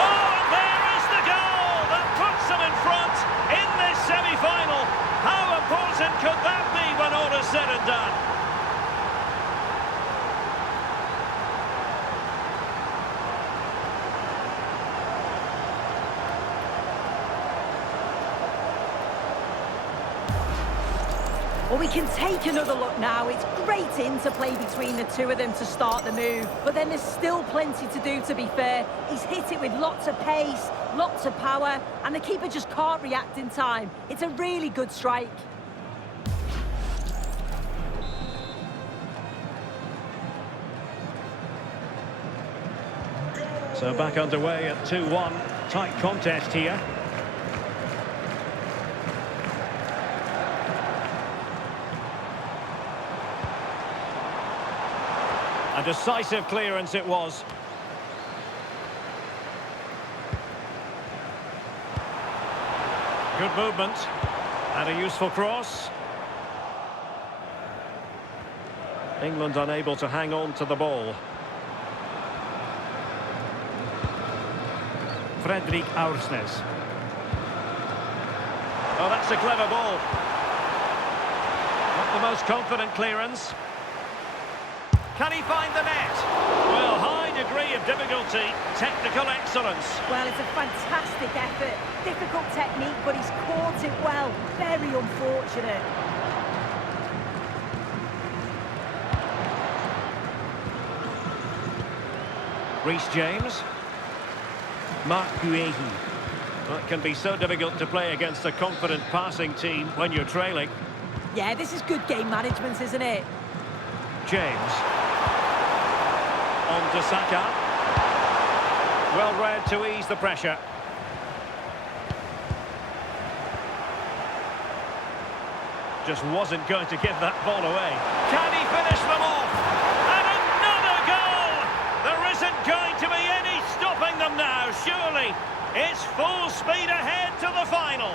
Oh, and there is the goal that puts them in front in this semi-final. How important could that be when all is said and done? Well, we can take another look now. It's great interplay between the two of them to start the move. But then there's still plenty to do, to be fair. He's hit it with lots of pace, lots of power, and the keeper just can't react in time. It's a really good strike. So back underway at 2-1. Tight contest here. A decisive clearance it was. Good movement. And a useful cross. England unable to hang on to the ball. Fredrik Aursnes. Oh, that's a clever ball. Not the most confident clearance. Can he find the net? Well, high degree of difficulty, technical excellence. Well, it's a fantastic effort. Difficult technique, but he's caught it well. Very unfortunate. Reece James. Mark Guehi. Well, it can be so difficult to play against a confident passing team when you're trailing. Yeah, this is good game management, isn't it? James. On to Saka. Well read to ease the pressure. just wasn't going to give that ball away. Can he finish them off? And another goal! There isn't going to be any stopping them now, surely. It's full speed ahead to the final.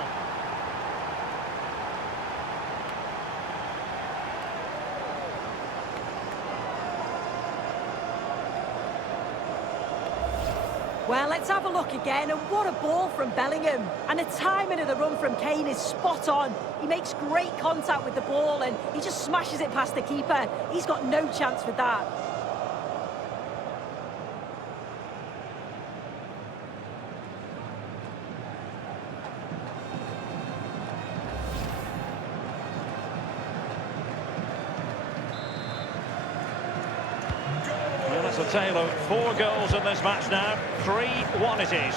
Well, let's have a look again, and what a ball from Bellingham. And the timing of the run from Kane is spot on. He makes great contact with the ball, and he just smashes it past the keeper. He's got no chance with that. Well, that's a tale of 4 goals in this match now. 3-1 it is.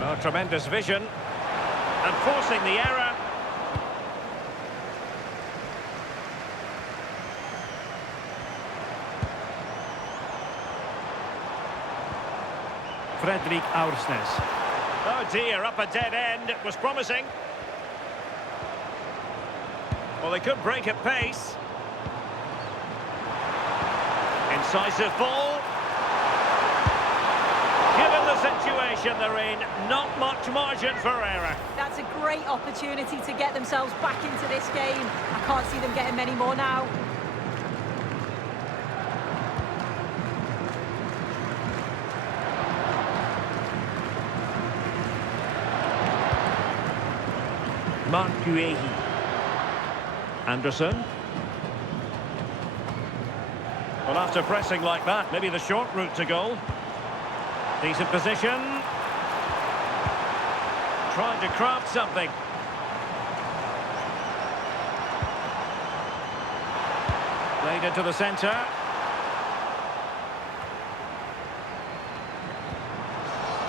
Oh, tremendous vision. And forcing the error. Fredrik Aursnes. Oh dear, up a dead end. It was promising. Well, they could break at pace. Incisive ball. Given the situation they're in, not much margin for error. That's a great opportunity to get themselves back into this game. I can't see them getting many more now. Mark Guehi. Anderson. Well, after pressing like that, maybe the short route to goal. Decent position. Trying to craft something. Played into the centre.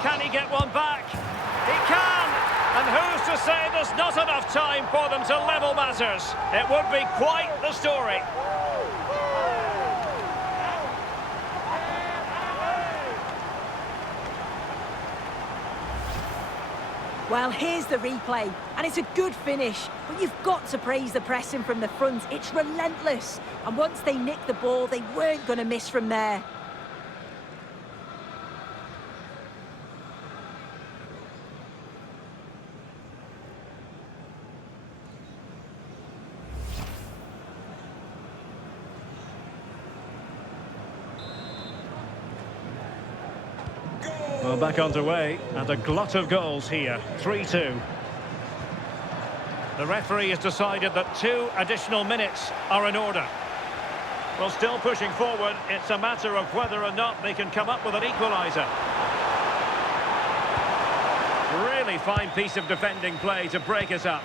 Can he get one back? He can! And who's to say there's not enough time for them to level matters? It would be quite the story. Well, here's the replay, and it's a good finish, but you've got to praise the pressing from the front. It's relentless, and once they nicked the ball, they weren't going to miss from there. Well, back underway, and a glut of goals here, 3-2. The referee has decided that 2 additional minutes are in order. Well, still pushing forward, it's a matter of whether or not they can come up with an equaliser. Really fine piece of defending play to break us up.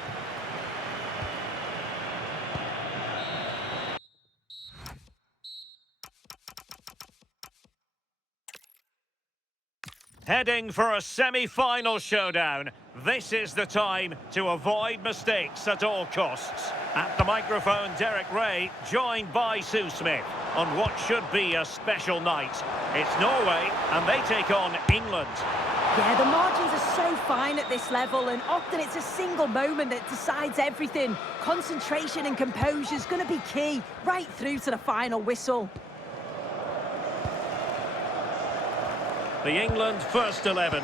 Heading for a semi-final showdown. This is the time to avoid mistakes at all costs. At the microphone, Derek Ray, joined by Sue Smith, on what should be a special night. It's Norway, and they take on England. Yeah, the margins are so fine at this level, and often it's a single moment that decides everything. Concentration and composure is going to be key, right through to the final whistle. The England first 11.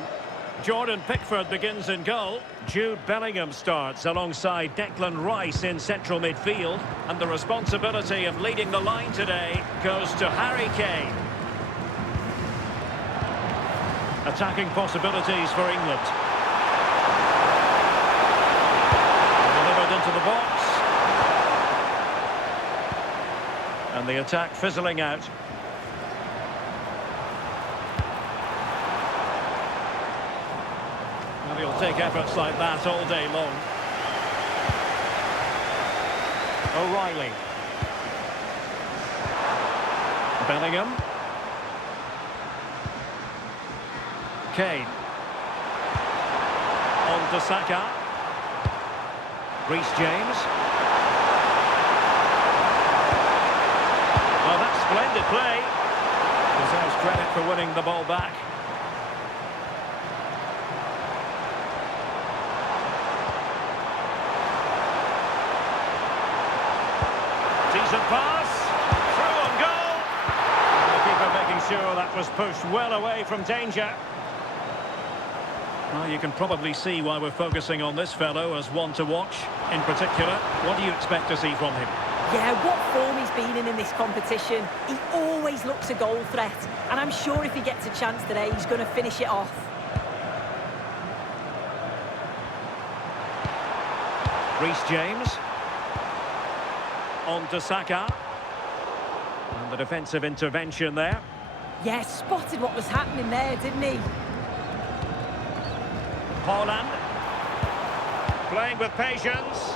Jordan Pickford begins in goal. Jude Bellingham starts alongside Declan Rice in central midfield. And the responsibility of leading the line today goes to Harry Kane. Attacking possibilities for England. Delivered into the box. And the attack fizzling out. And he'll take efforts like that all day long. O'Reilly. Bellingham. Kane. On to Saka. Reece James. Well, that's splendid play. Deserves credit for winning the ball back. Intelligent pass. Through on goal. And the keeper making sure that was pushed well away from danger. Well, you can probably see why we're focusing on this fellow as one to watch. In particular, what do you expect to see from him? Yeah, what form he's been in this competition. He always looks a goal threat. And I'm sure if he gets a chance today, he's going to finish it off. Reece James. On to Saka. And the defensive intervention there. Yeah, spotted what was happening there, didn't he? Haaland. Playing with patience.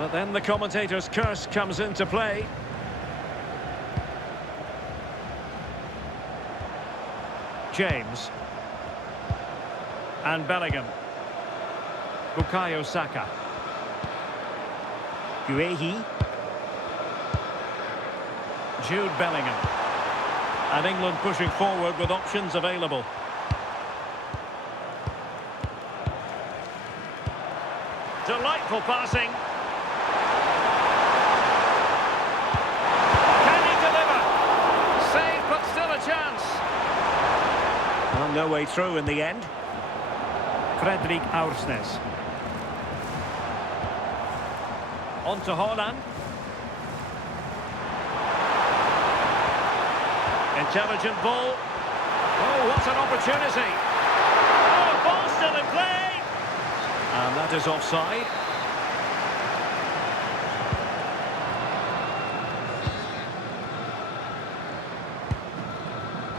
But then the commentator's curse comes into play. James. And Bellingham. Bukayo Saka. Guehi. Jude Bellingham. And England pushing forward with options available. Delightful passing. Can he deliver? Save, but still a chance. Well, no way through in the end. Fredrik Aursnes. On to Haaland. Intelligent ball. Oh, what an opportunity. Oh, ball still in play. And that is offside.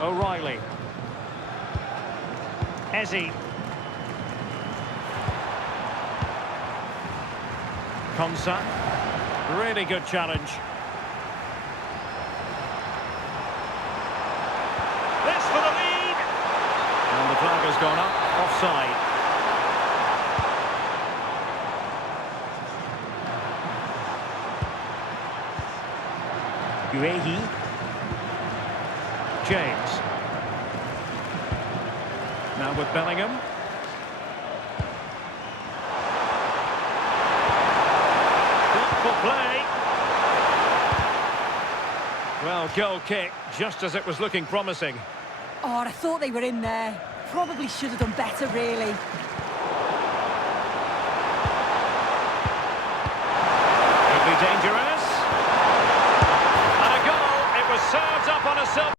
O'Reilly. Eze. Konsa. Really good challenge. This for the lead. And the flag has gone up. Offside. Guehi. James. Now with Bellingham. Thoughtful play. Well, goal kick, just as it was looking promising. Oh, I thought they were in there. Probably should have done better, really. Could be dangerous. And a goal. It was served up on a silver.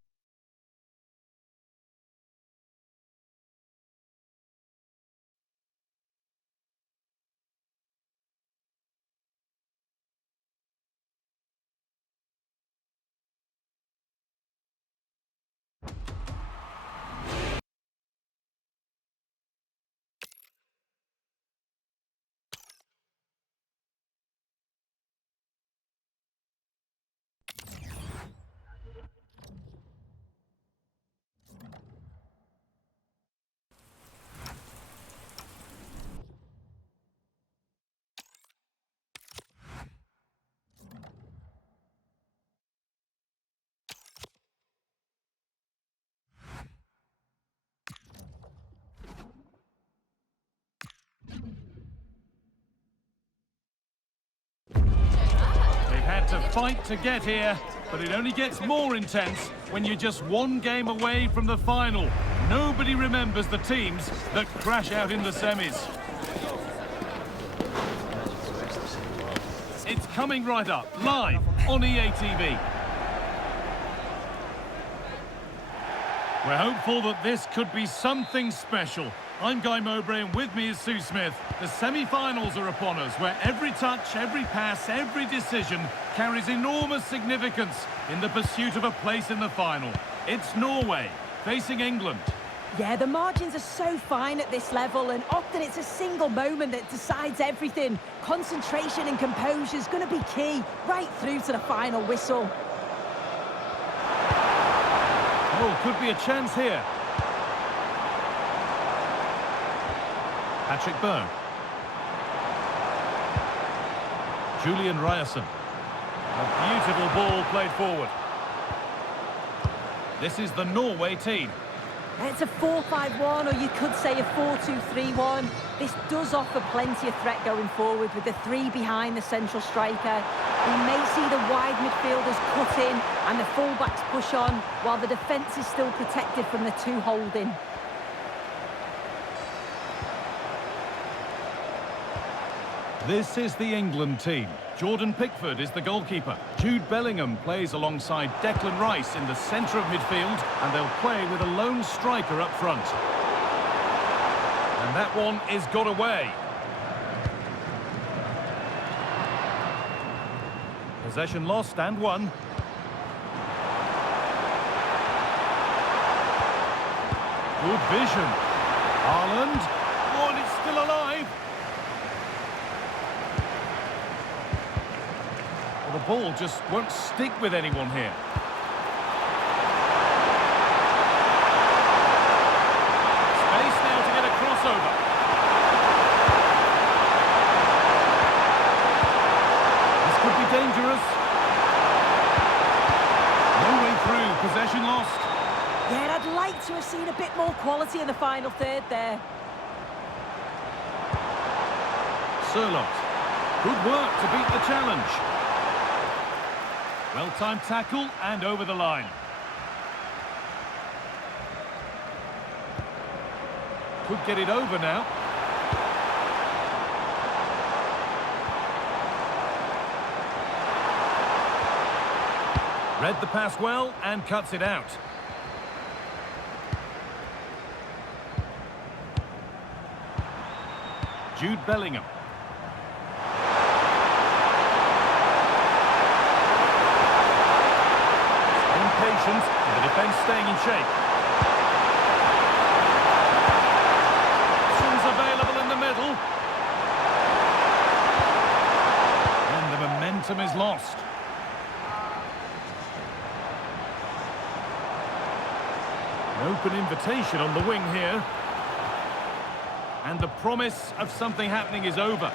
Had to fight to get here, but it only gets more intense when you're just one game away from the final. Nobody remembers the teams that crash out in the semis. It's coming right up, live on EA TV. We're hopeful that this could be something special. I'm Guy Mowbray, and with me is Sue Smith. The semi-finals are upon us, where every touch, every pass, every decision carries enormous significance in the pursuit of a place in the final. It's Norway facing England. Yeah, the margins are so fine at this level, and often it's a single moment that decides everything. Concentration and composure is going to be key, right through to the final whistle. Oh, could be a chance here. Patrick Berg. Julian Ryerson. A beautiful ball played forward. This is the Norway team. It's a 4-5-1, or you could say a 4-2-3-1. This does offer plenty of threat going forward with the three behind the central striker. We may see the wide midfielders cut in and the fullbacks push on, while the defence is still protected from the two holding. This is the England team. Jordan Pickford is the goalkeeper. Jude Bellingham plays alongside Declan Rice in the centre of midfield, and they'll play with a lone striker up front. And that one is got away. Possession lost and won. Good vision. Haaland. Oh, and it's still alive. The ball just won't stick with anyone here. Space now to get a crossover. This could be dangerous. No way through, possession lost. Yeah, I'd like to have seen a bit more quality in the final third there. Sirlot. Good work to beat the challenge. Well-timed tackle and over the line. Could get it over now. Read the pass well and cuts it out. Jude Bellingham. Patience, and the defence staying in shape. Options available in the middle. And the momentum is lost. An open invitation on the wing here. And the promise of something happening is over.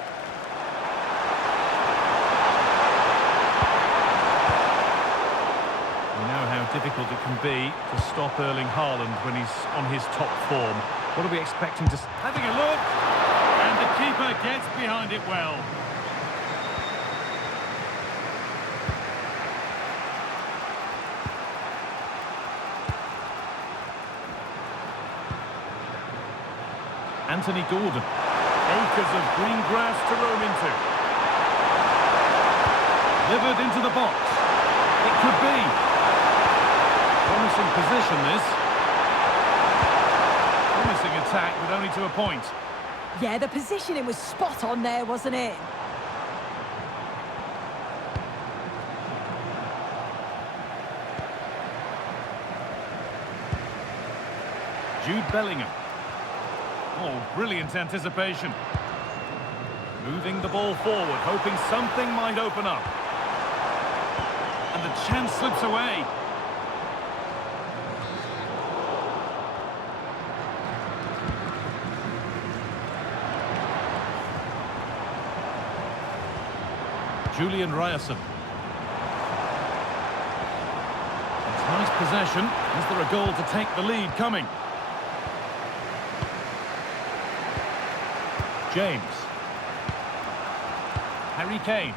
Difficult it can be to stop Erling Haaland when he's on his top form. What are we expecting to... Having a look, and the keeper gets behind it well. Anthony Gordon. Acres of green grass to roam into. Delivered into the box. It could be. Promising position, this. Promising attack with only to a point. Yeah, the positioning was spot on there, wasn't it? Jude Bellingham. Oh, brilliant anticipation. Moving the ball forward, hoping something might open up. And the chance slips away. Julian Ryerson. It's nice possession. Is there a goal to take the lead coming? James. Harry Kane.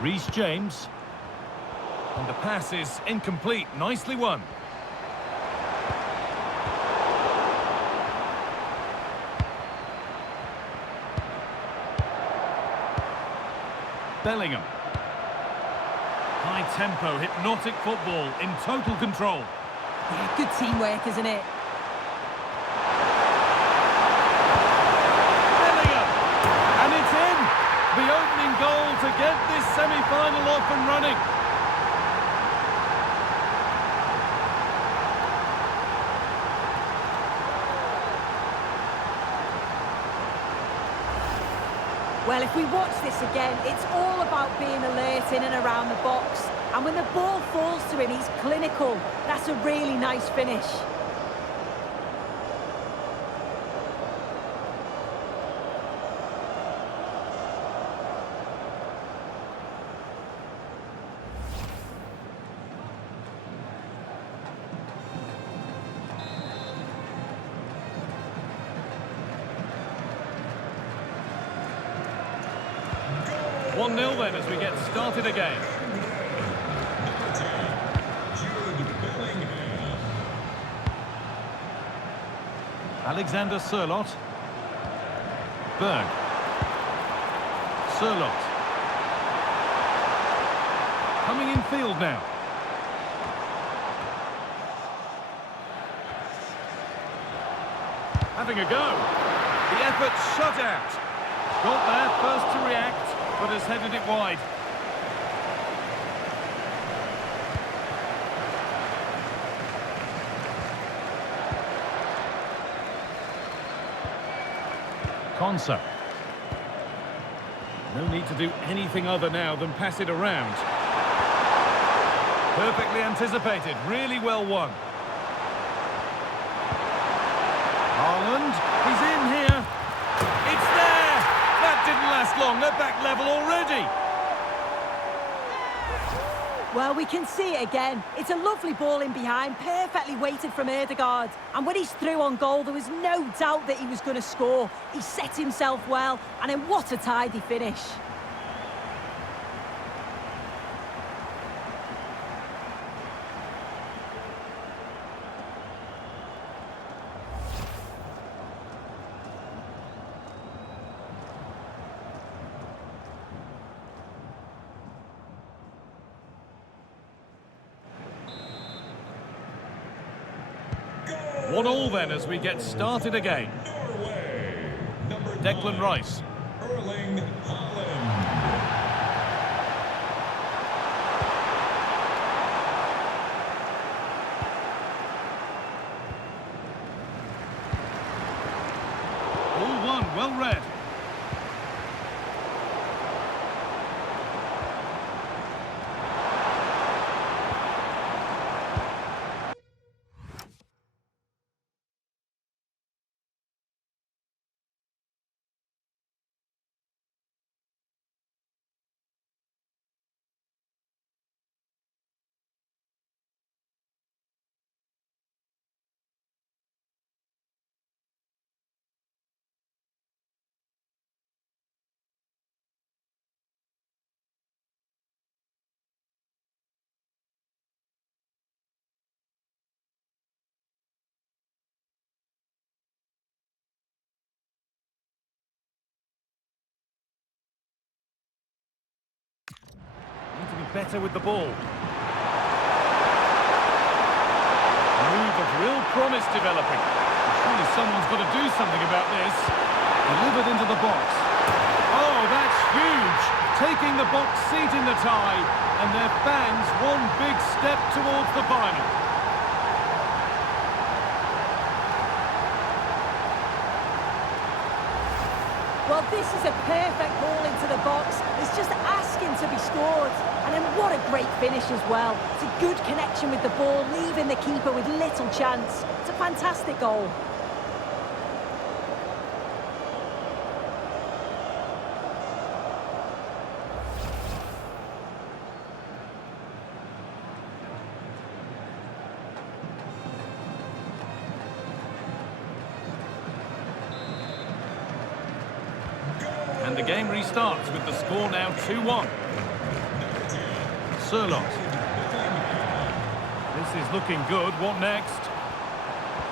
Reece James. And the pass is incomplete. Nicely won. Bellingham. High tempo, hypnotic football in total control. Yeah, good teamwork, isn't it? Bellingham! And it's in! The opening goal to get this semi-final off and running. Well, if we watch this again, it's all about being alert in and around the box. And when the ball falls to him, he's clinical. That's a really nice finish. 1-0 then as we get started again. Alexander Sørloth. Berg. Sørloth. Coming in field now. Having a go. The effort shut out. Got there first to react, but has headed it wide. Konsa. No need to do anything other now than pass it around. Perfectly anticipated, really well won. Haaland, he's in here. It's there! That didn't last long, they're back level already. Well, we can see it again. It's a lovely ball in behind, perfectly weighted from Ødegaard. And when he's through on goal, there was no doubt that he was going to score. He set himself well, and then what a tidy finish. One all then as we get started again. Norway, Declan Rice. Haaland. All one, well read. Need to be better with the ball. Move of real promise developing. Surely someone's got to do something about this. Delivered into the box. Oh, that's huge! Taking the box seat in the tie, and their fans one big step towards the final. Well, this is a perfect ball into the box. It's just asking to be scored. And then what a great finish as well. It's a good connection with the ball, leaving the keeper with little chance. It's a fantastic goal. And the game restarts with the score now 2-1. Sørloth. This is looking good. What next?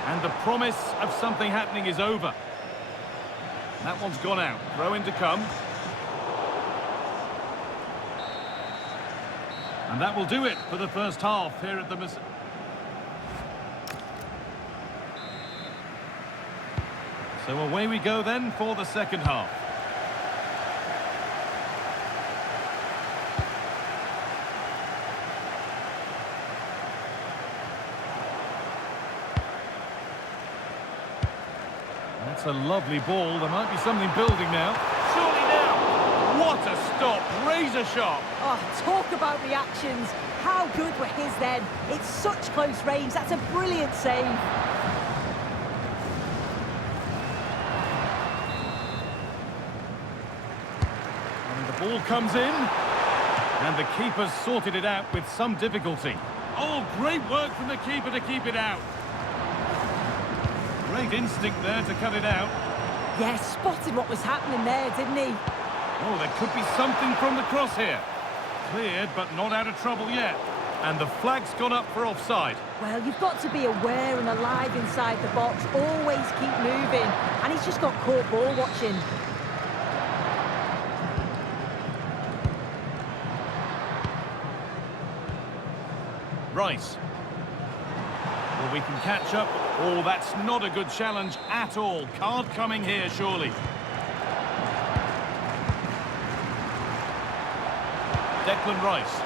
And the promise of something happening is over. That one's gone out. Throw in to come. And that will do it for the first half here at the... So away we go then for the second half. That's a lovely ball. There might be something building now. Surely now! What a stop! Razor sharp! Oh, talk about reactions. How good were his then? It's such close range. That's a brilliant save. And the ball comes in. And the keeper's sorted it out with some difficulty. Oh, great work from the keeper to keep it out. Great instinct there to cut it out. Yeah, spotted what was happening there, didn't he? Oh, there could be something from the cross here. Cleared, but not out of trouble yet. And the flag's gone up for offside. Well, you've got to be aware and alive inside the box. Always keep moving. And he's just got caught ball watching. Rice. Well, we can catch up. Oh, that's not a good challenge at all. Card coming here, surely. Declan Rice.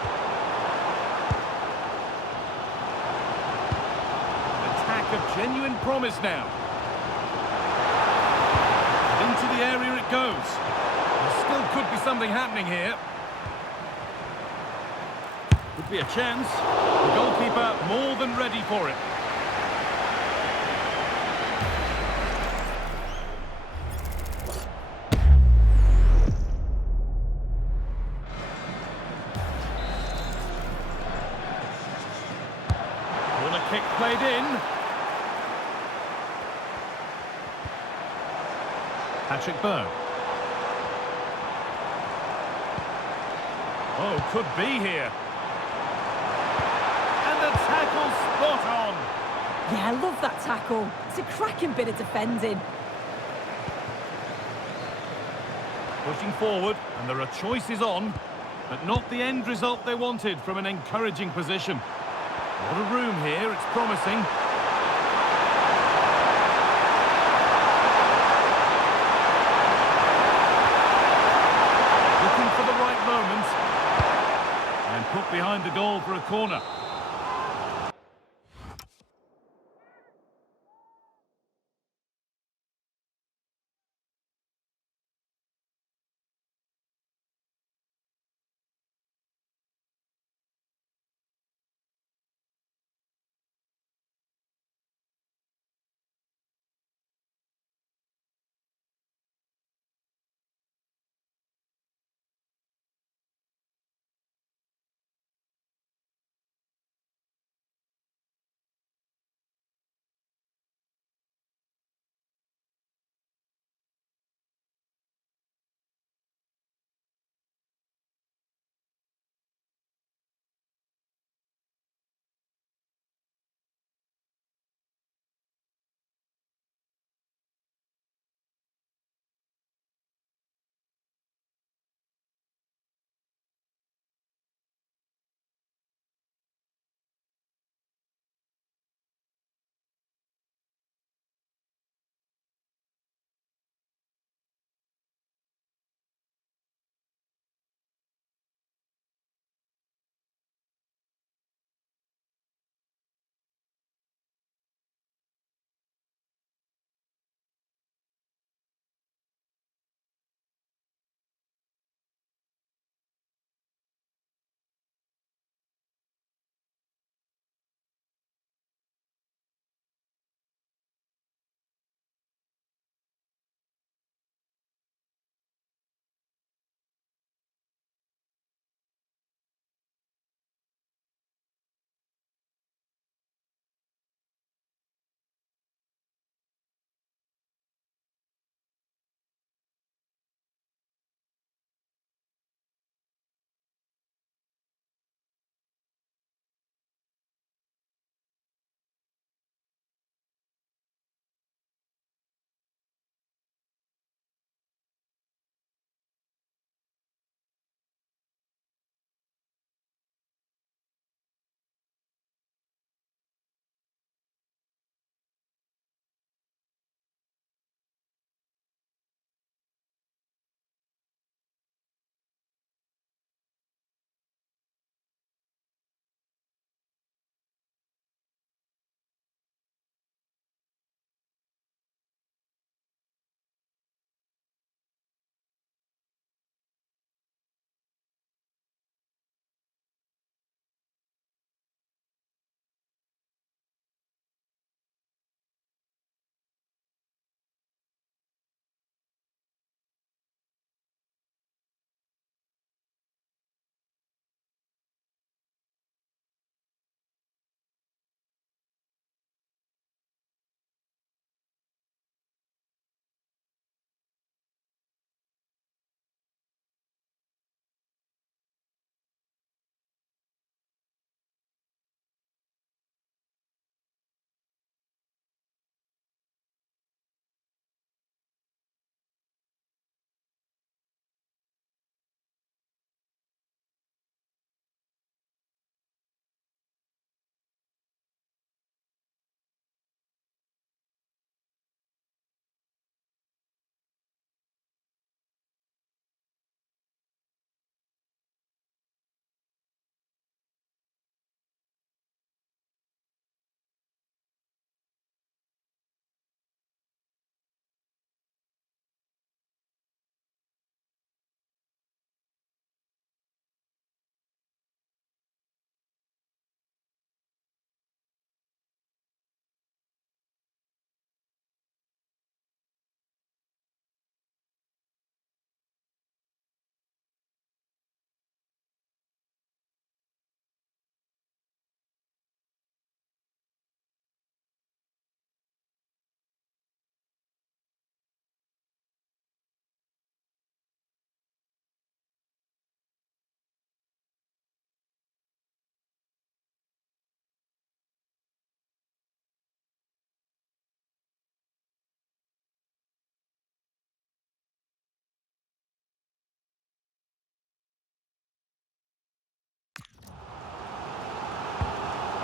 Attack of genuine promise now. Into the area it goes. There still could be something happening here. Could be a chance. The goalkeeper more than ready for it. Corner kick played in. Patrick Byrne. Oh, could be here. Tackle spot on. Yeah, I love that tackle. It's a cracking bit of defending. Pushing forward, and there are choices on, but not the end result they wanted from an encouraging position. What a room here, it's promising. Looking for the right moment. And put behind the goal for a corner.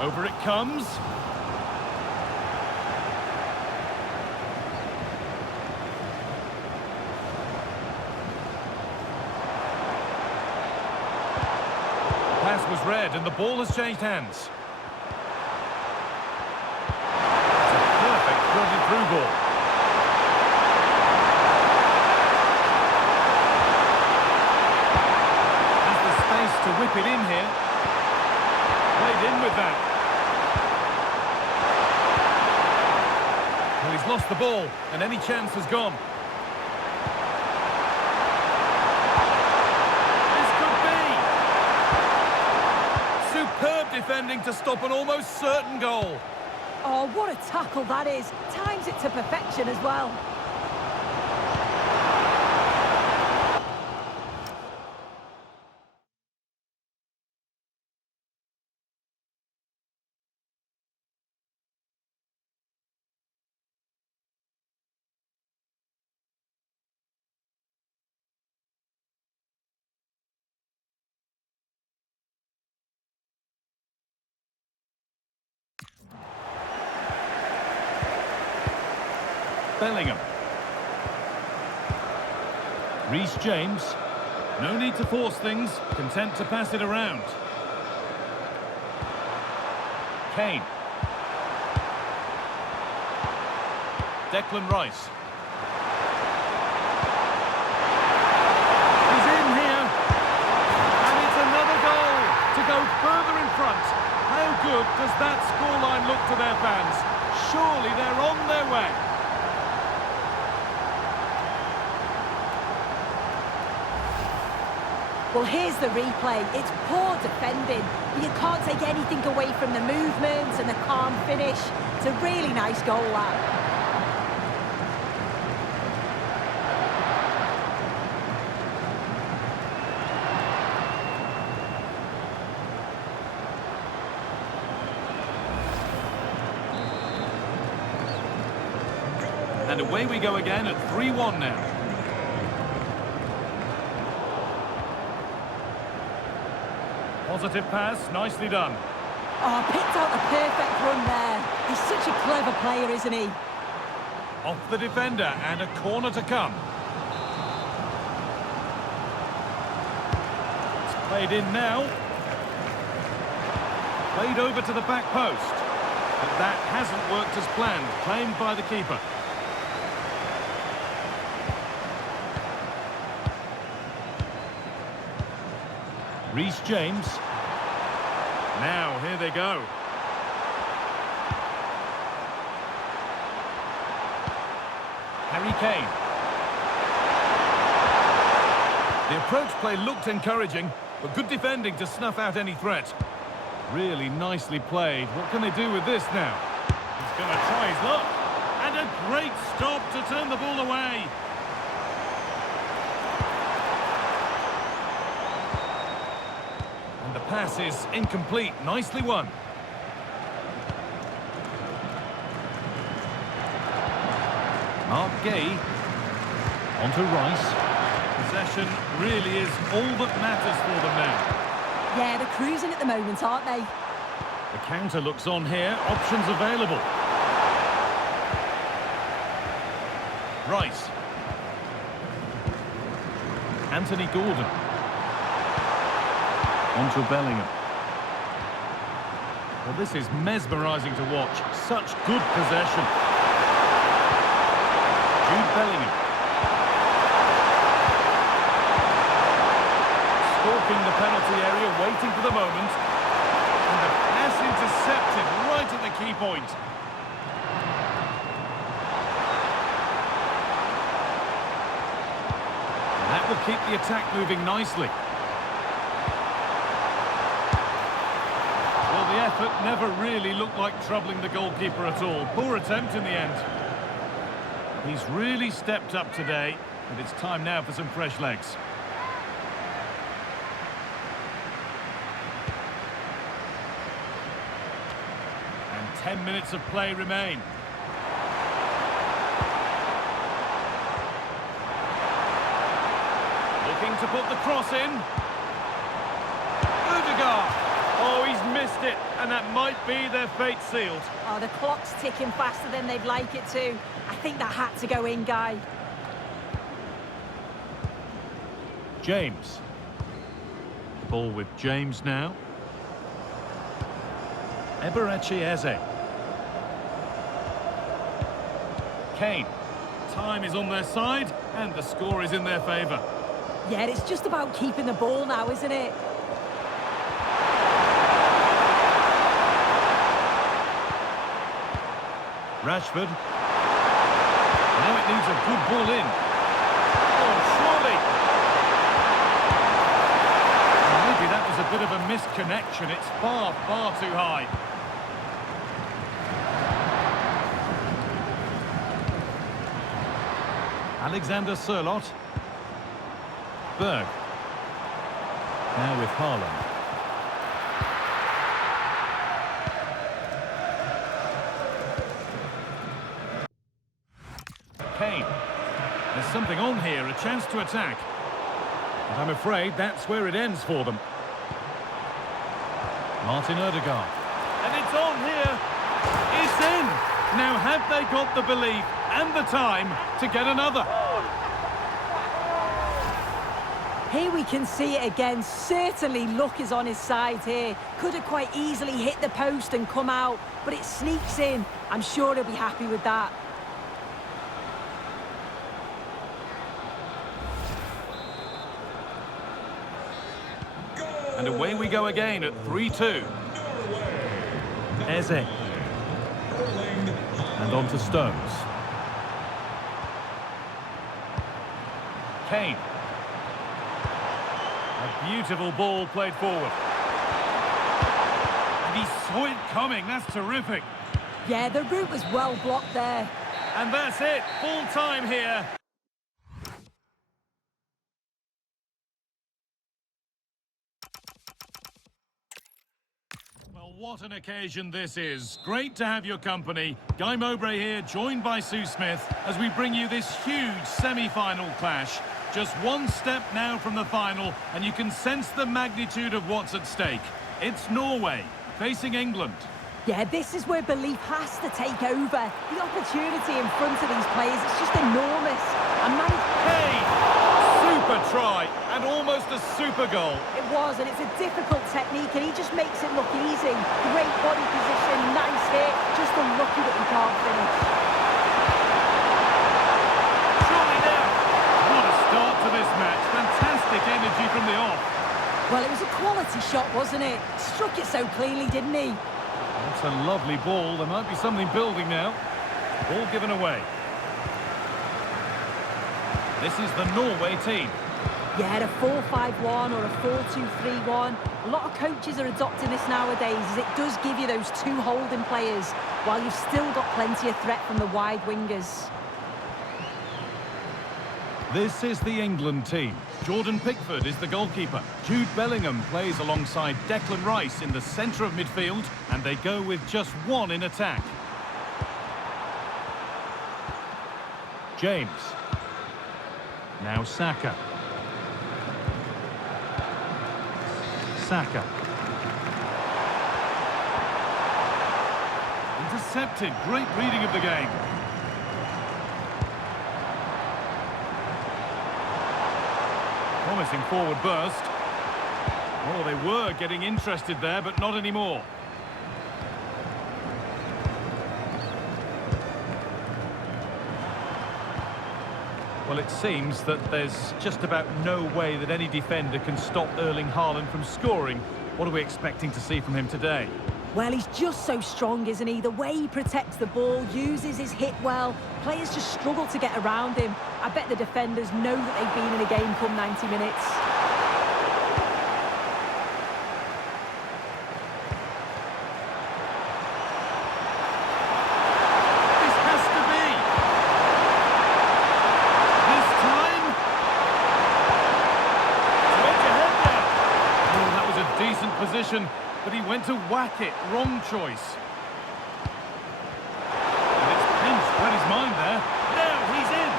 Over it comes. Pass was read and the ball has changed hands. It's a perfect thrown through ball. Has the space to whip it in here. Played in with that. Well, he's lost the ball and any chance has gone. Superb defending to stop an almost certain goal. Oh, what a tackle that is. Times it to perfection as well. Bellingham. Reece James. No need to force things, content to pass it around. Kane. Declan Rice. He's in here. And it's another goal to go further in front. How good does that scoreline look to their fans? Surely they're on their way. Well, here's the replay. It's poor defending, but you can't take anything away from the movement and the calm finish. It's a really nice goal, that. And away we go again at 3-1 now. Positive pass, nicely done. Oh, picked out the perfect run there. He's such a clever player, isn't he? Off the defender and a corner to come. It's played in now. Played over to the back post. But that hasn't worked as planned. Claimed by the keeper. Reece James. Now, here they go. Harry Kane. The approach play looked encouraging, but good defending to snuff out any threat. Really nicely played. What can they do with this now? He's going to try his luck. And a great stop to turn the ball away. And the pass is incomplete. Nicely won. Mark Gay. On to Rice. Possession really is all that matters for them now. Yeah, they're cruising at the moment, aren't they? The counter looks on here. Options available. Rice. Anthony Gordon. On to Bellingham. Well, this is mesmerising to watch. Such good possession. Jude Bellingham. Stalking the penalty area, waiting for the moment. And the pass intercepted right at the key point. And that will keep the attack moving nicely. Well, the effort never really looked like troubling the goalkeeper at all. Poor attempt in the end. He's really stepped up today, and it's time now for some fresh legs. And 10 minutes of play remain. Looking to put the cross in. Odegaard. Oh, he's missed it, and that might be their fate sealed. Oh, the clock's ticking faster than they'd like it to. I think that had to go in, Guy. James. Ball with James now. Eberechi Eze. Kane. Time is on their side, and the score is in their favour. Yeah, it's just about keeping the ball now, isn't it? Rashford. Now it needs a good ball in. Oh, surely. Maybe that was a bit of a misconnection. It's far, far too high. Alexander Sørloth. Berg. Now with Haaland. Kane. There's something on here, a chance to attack. And I'm afraid that's where it ends for them. Martin Ødegaard. And it's on here. It's in. Now have they got the belief and the time to get another? Here we can see it again. Certainly luck is on his side here. Could have quite easily hit the post and come out, but it sneaks in. I'm sure he'll be happy with that. And away we go again at 3-2. Eze. And on to Stones. Kane. A beautiful ball played forward. And he saw it coming. That's terrific. Yeah, the route was well blocked there. And that's it. Full time here. Well, what an occasion this is. Great to have your company. Guy Mowbray here, joined by Sue Smith, as we bring you this huge semi-final clash. Just one step now from the final, and you can sense the magnitude of what's at stake. It's Norway facing England. Yeah, this is where belief has to take over. The opportunity in front of these players is just enormous. And man, Hey! Super try, and almost a super goal. it was, and it's a difficult technique, and he just makes it look easy. Great body position, nice hit, just unlucky that he can't finish. Surely now. What a start to this match. Fantastic energy from the off. Well, it was a quality shot, wasn't it? Struck it so cleanly, didn't he? That's a lovely ball. There might be something building now. Ball given away. This is the Norway team. Yeah, a 4-5-1 or a 4-2-3-1. A lot of coaches are adopting this nowadays, as it does give you those two holding players, while you've still got plenty of threat from the wide wingers. This is the England team. Jordan Pickford is the goalkeeper. Jude Bellingham plays alongside Declan Rice in the centre of midfield, and they go with just one in attack. James. Now Saka. Saka. Intercepted. Great reading of the game. Promising forward burst. Oh, they were getting interested there, but not anymore. Well, it seems that there's just about no way that any defender can stop Erling Haaland from scoring. What are we expecting to see from him today? Well, he's just so strong, isn't he? The way he protects the ball, uses his hit well. Players just struggle to get around him. I bet the defenders know that they've been in a game come 90 minutes. This has to be. This time. It's edge ahead there. Oh, that was a decent position, but he went to whack it. Wrong choice. And it's pinched. Read his mind there. Now he's in.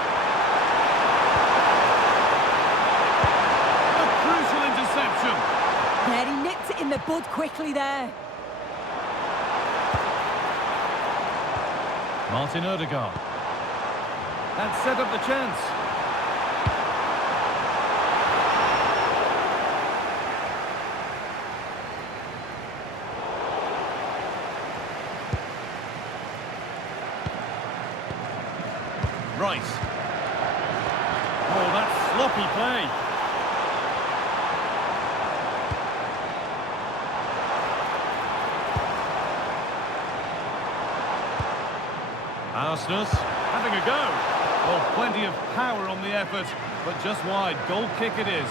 A crucial interception. Yeah, he nipped it in the spud quickly there. Martin Odegaard. And set up the chance. Rice. Oh, that's sloppy play. Arsenal having a go. Well, plenty of power on the effort, but just wide. Goal kick it is.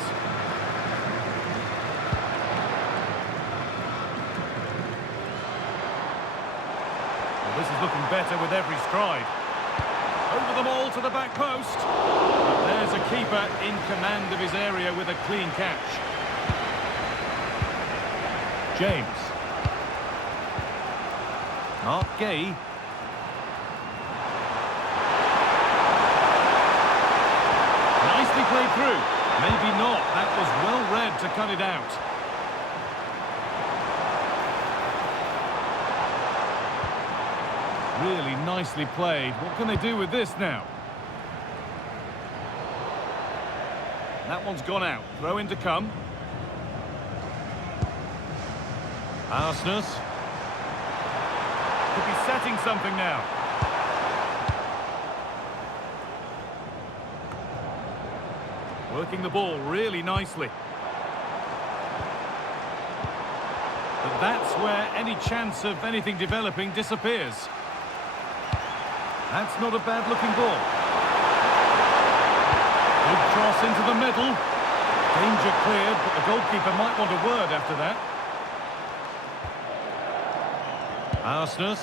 Well, this is looking better with every stride. Over them all to the back post. But there's a keeper in command of his area with a clean catch. James. Mark Gay. Nicely played through. Maybe not. That was well read to cut it out. Really nicely played. What can they do with this now? That one's gone out. Throw in to come. Arsenal. Could be setting something now. Working the ball really nicely. But that's where any chance of anything developing disappears. That's not a bad-looking ball. Good cross into the middle. Danger cleared, but the goalkeeper might want a word after that. Arsenal.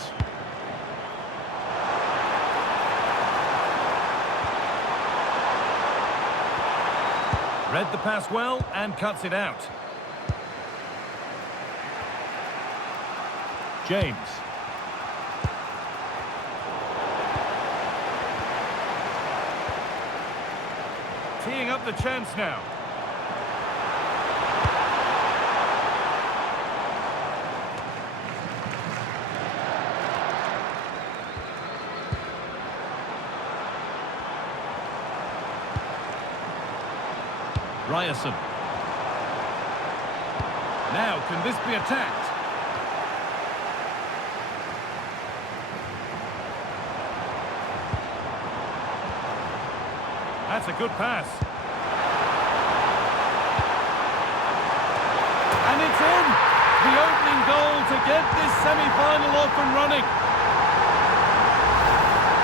Read the pass well and cuts it out. James. Teeing up the chance now. Ryerson. Now, can this be attacked? That's a good pass. And it's in! The opening goal to get this semi-final off and running.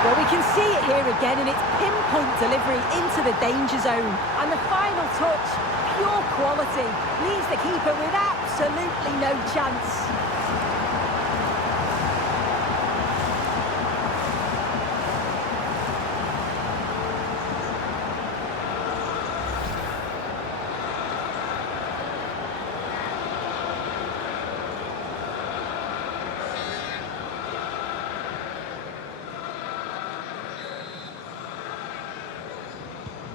Well, we can see it here again, and it's pinpoint delivery into the danger zone. And the final touch, pure quality, leaves the keeper with absolutely no chance.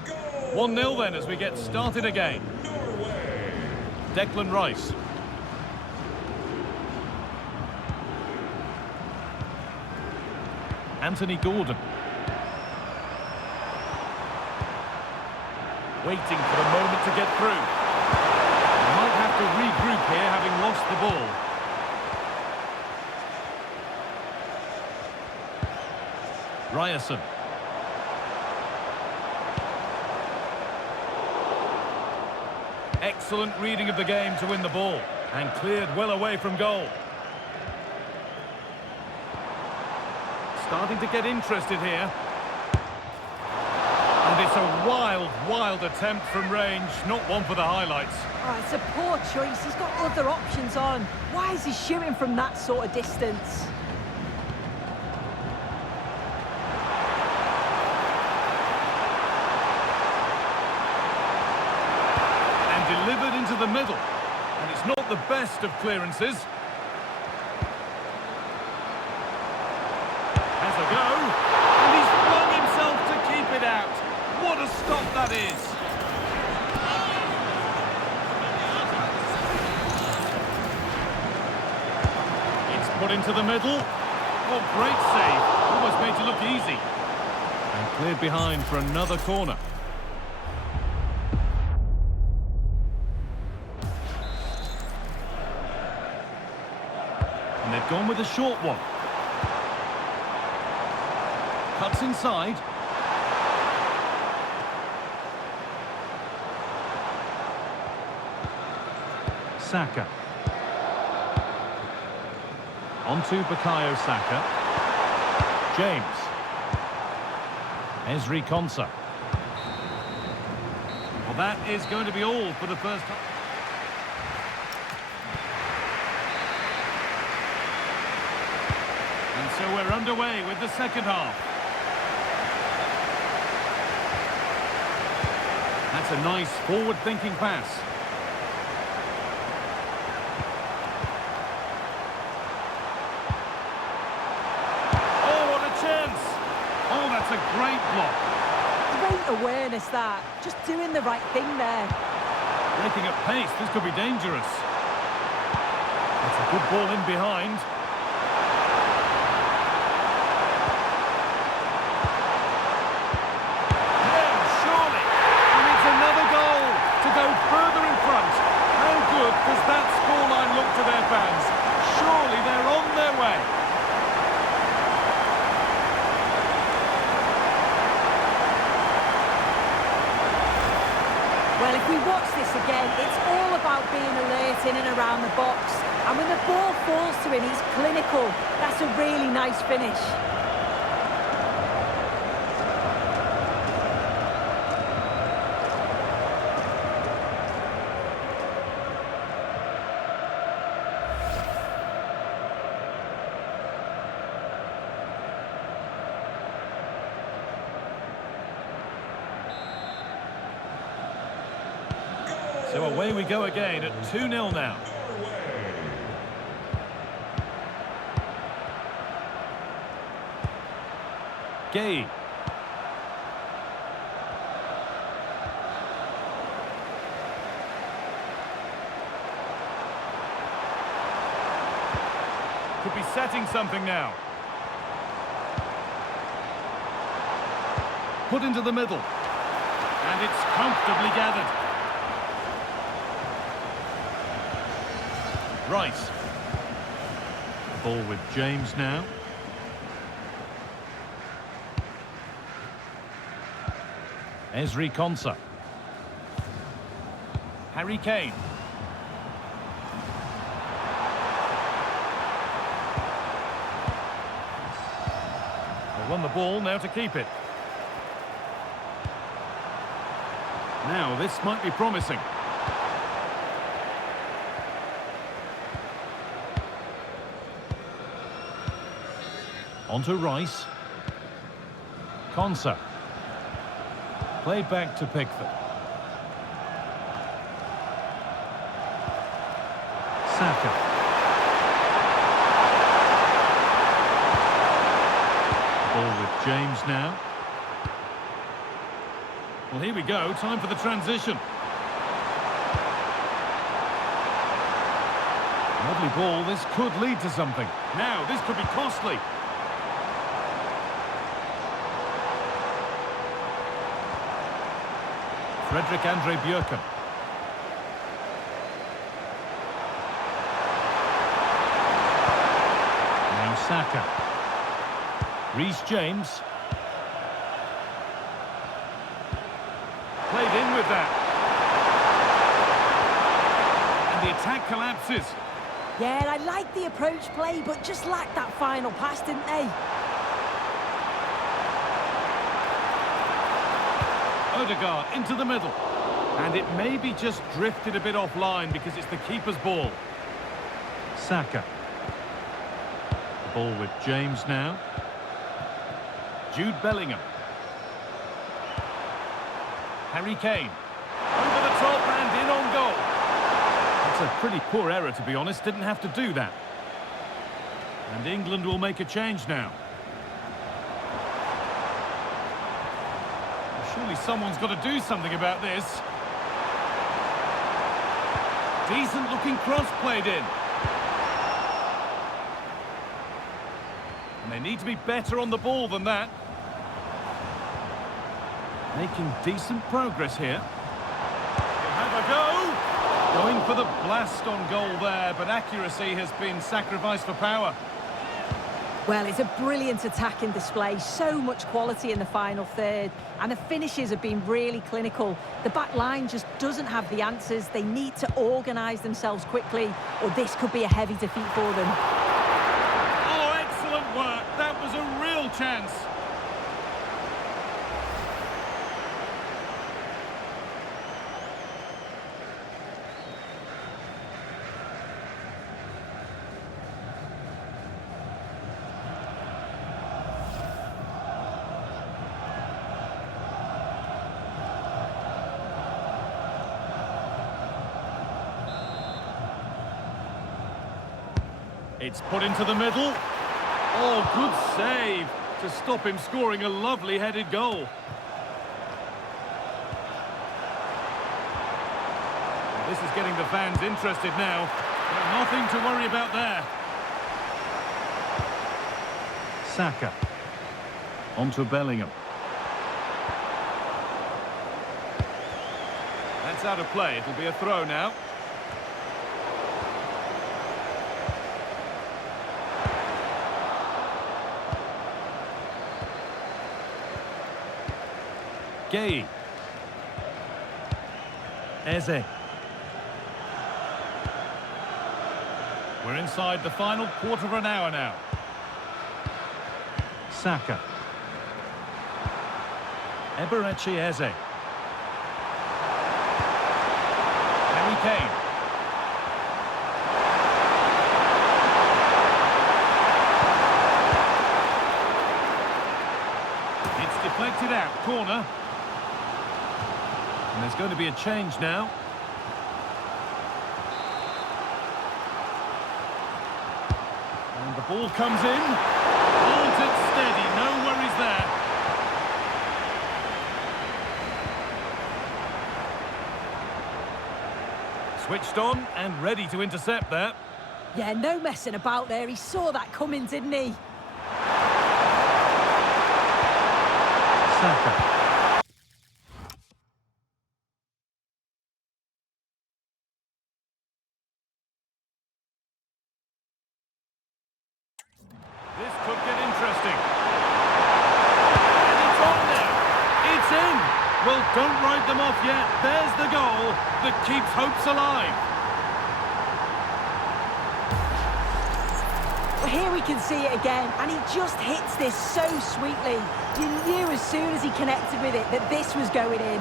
Goal! 1-0 then as we get started again. Norway! Declan Rice. Anthony Gordon. Waiting for the moment to get through. They might have to regroup here, having lost the ball. Ryerson. Excellent reading of the game to win the ball, and cleared well away from goal. Starting to get interested here. And it's a wild, wild attempt from range, not one for the highlights. Oh, it's a poor choice. He's got other options on. Why is he shooting from that sort of distance? Delivered into the middle, and it's not the best of clearances. Has a go, and he's flung himself to keep it out. What a stop that is! Put into the middle. Oh, great save. Almost made it look easy. And cleared behind for another corner. And they've gone with a short one. Cuts inside. Saka. Onto Bukayo Saka. James. Ezri Konsa. Well, that is going to be all for the first half. And so we're underway with the second half. That's a nice forward-thinking pass. Oh, what a chance! Oh, that's a great block. Great awareness, that. Just doing the right thing there. Breaking at pace, this could be dangerous. That's a good ball in behind. Yeah, surely. And it's another goal to go further in front. How good does that scoreline look to their fans? Surely they're on their way. Well, if we watch this again, it's all about being alert in and around the box. And when the ball falls to him, he's clinical. That's a really nice finish. So away we go again at 2-0 now. Gay. Could be setting something now. Put into the middle. And it's comfortably gathered. Rice. Ball with James now. Ezri Konsa. Harry Kane. They won the ball, now to keep it. Now this might be promising. Onto Rice. Konsa. Played back to Pickford. Saka. Ball with James now. Well, here we go. Time for the transition. Lovely ball. This could lead to something. Now, this could be costly. Frederick Andre Björken. Now Saka. Reece James. Played in with that. And the attack collapses. Yeah, I like the approach play, but just lacked that final pass, didn't they? Odegaard into the middle. And it maybe just drifted a bit offline because it's the keeper's ball. Saka. Ball with James now. Jude Bellingham. Harry Kane. Over the top and in on goal. That's a pretty poor error, to be honest. Didn't have to do that. And England will make a change now. Surely someone's got to do something about this. Decent looking cross played in. And they need to be better on the ball than that. Making decent progress here. He'll have a go. Going for the blast on goal there, but accuracy has been sacrificed for power. Well, it's a brilliant attacking display, so much quality in the final third, and the finishes have been really clinical. The back line just doesn't have the answers. They need to organise themselves quickly, or this could be a heavy defeat for them. Oh, excellent work. That was a real chance. It's put into the middle. Oh, good save to stop him scoring a lovely headed goal. This is getting the fans interested now. Nothing to worry about there. Saka. Onto Bellingham. That's out of play. It'll be a throw now. Gay. Eze. We're inside the final quarter of an hour now. Saka. Eberechi Eze. Harry Kane. It's deflected out, corner. And there's going to be a change now. And the ball comes in. Holds it steady, no worries there. Switched on and ready to intercept there. Yeah, no messing about there. He saw that coming, didn't he? Saka. This could get interesting. And it's on now. It's in. Well, don't write them off yet. There's the goal that keeps hopes alive. Well, here we can see it again, and he just hits this so sweetly. You knew as soon as he connected with it that this was going in.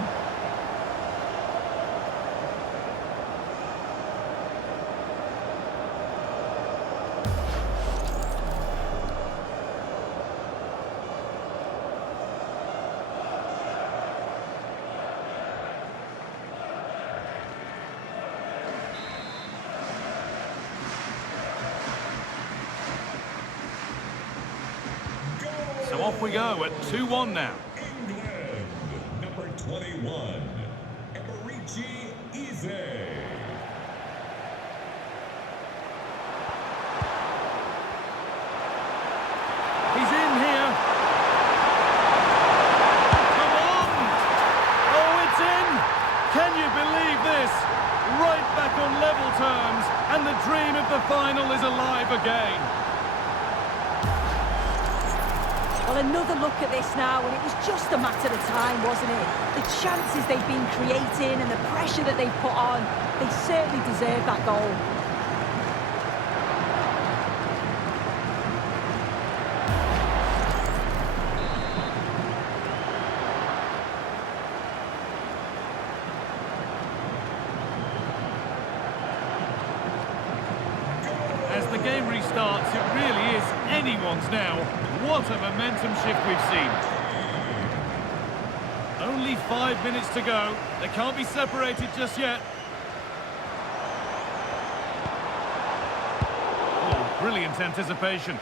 So off we go at 2-1 now. England, number 21, Eberechi Eze. He's in here. Come on! Oh, it's in! Can you believe this? Right back on level terms, and the dream of the final is alive again. Well, another look at this now, and it was just a matter of time, wasn't it? The chances they've been creating and the pressure that they've put on, they certainly deserve that goal. As the game restarts, it really is anyone's now. What a momentum shift we've seen. Only 5 minutes to go. They can't be separated just yet. Oh, brilliant anticipation.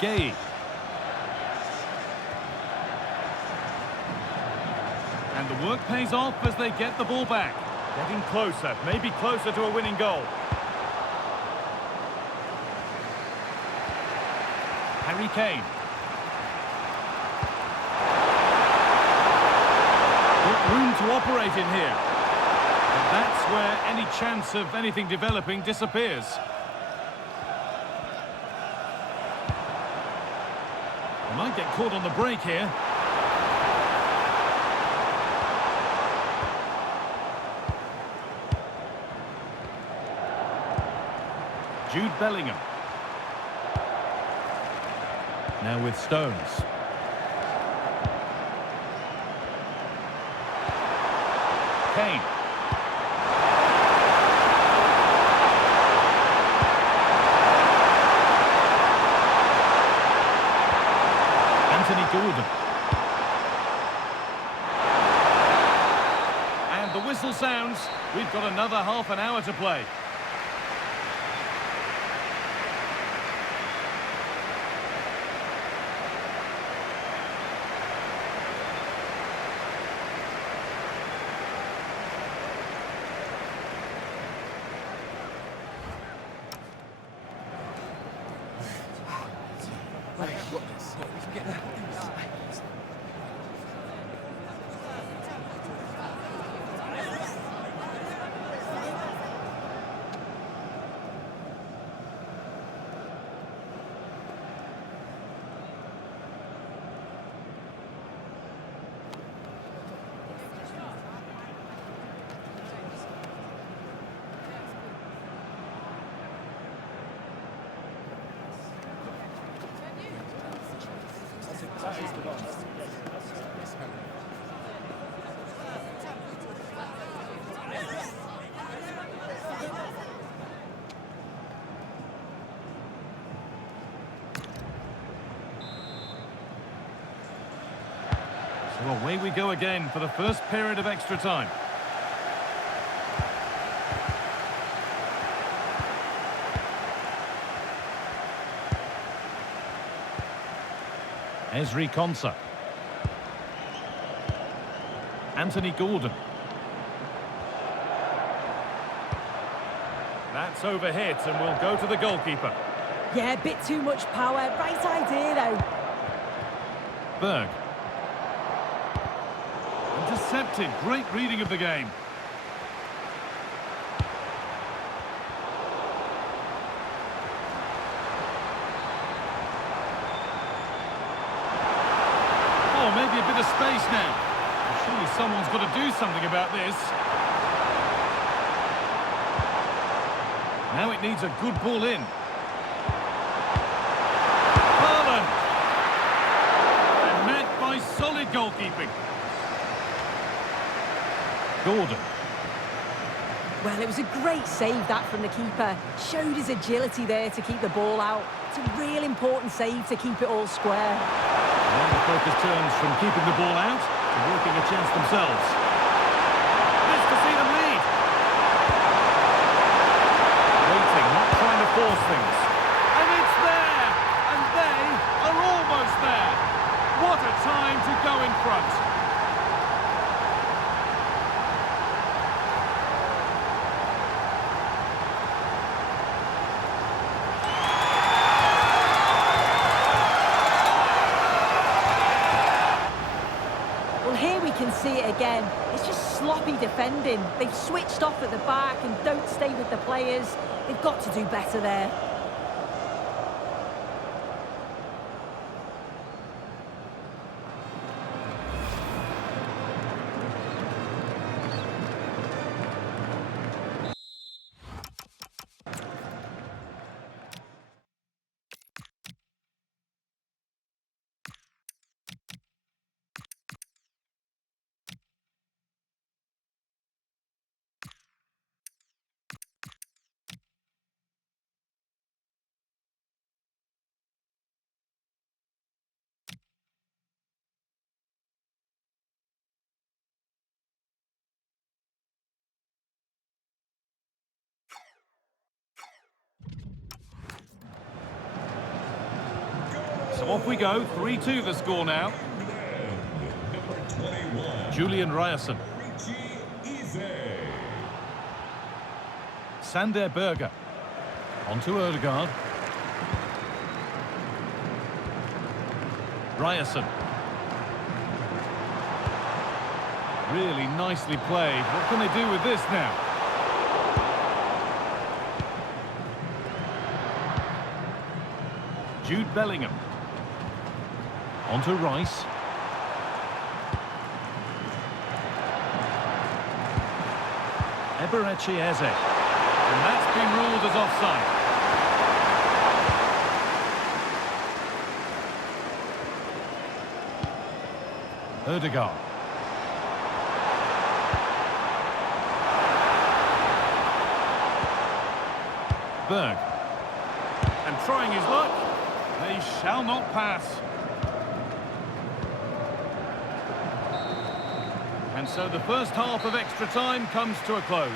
Gay. And the work pays off as they get the ball back. Getting closer, maybe closer to a winning goal. Harry Kane. Got room to operate in here. And that's where any chance of anything developing disappears. They might get caught on the break here. Jude Bellingham. Now with Stones. Kane. Anthony Gordon. And the whistle sounds. We've got another half an hour to play. So away we go again for the first period of extra time. Ezri Konsa. Anthony Gordon. That's overhit and will go to the goalkeeper. Yeah, a bit too much power. Right idea, though. Berg. Intercepted. Great reading of the game. Oh, maybe a bit of space now. Surely someone's got to do something about this. Now it needs a good ball in. Haaland! And met by solid goalkeeping. Gordon. Well, it was a great save, that, from the keeper. Showed his agility there to keep the ball out. It's a real important save to keep it all square. Now the focus turns from keeping the ball out to working a chance themselves. Nice to see them lead. Waiting, not trying to force things. And it's there! And they are almost there. What a time to go in front. Can see it again. It's just sloppy defending. They've switched off at the back and don't stay with the players. They've got to do better there. So off we go, 3-2 the score now. Number 21. Julian Ryerson. Sander Berger. On to Ødegaard. Ryerson. Really nicely played. What can they do with this now? Jude Bellingham. On to Rice. Eberechi Eze. And that's been ruled as offside. Ødegaard. Berg. And trying his luck. They shall not pass. And so the first half of extra time comes to a close.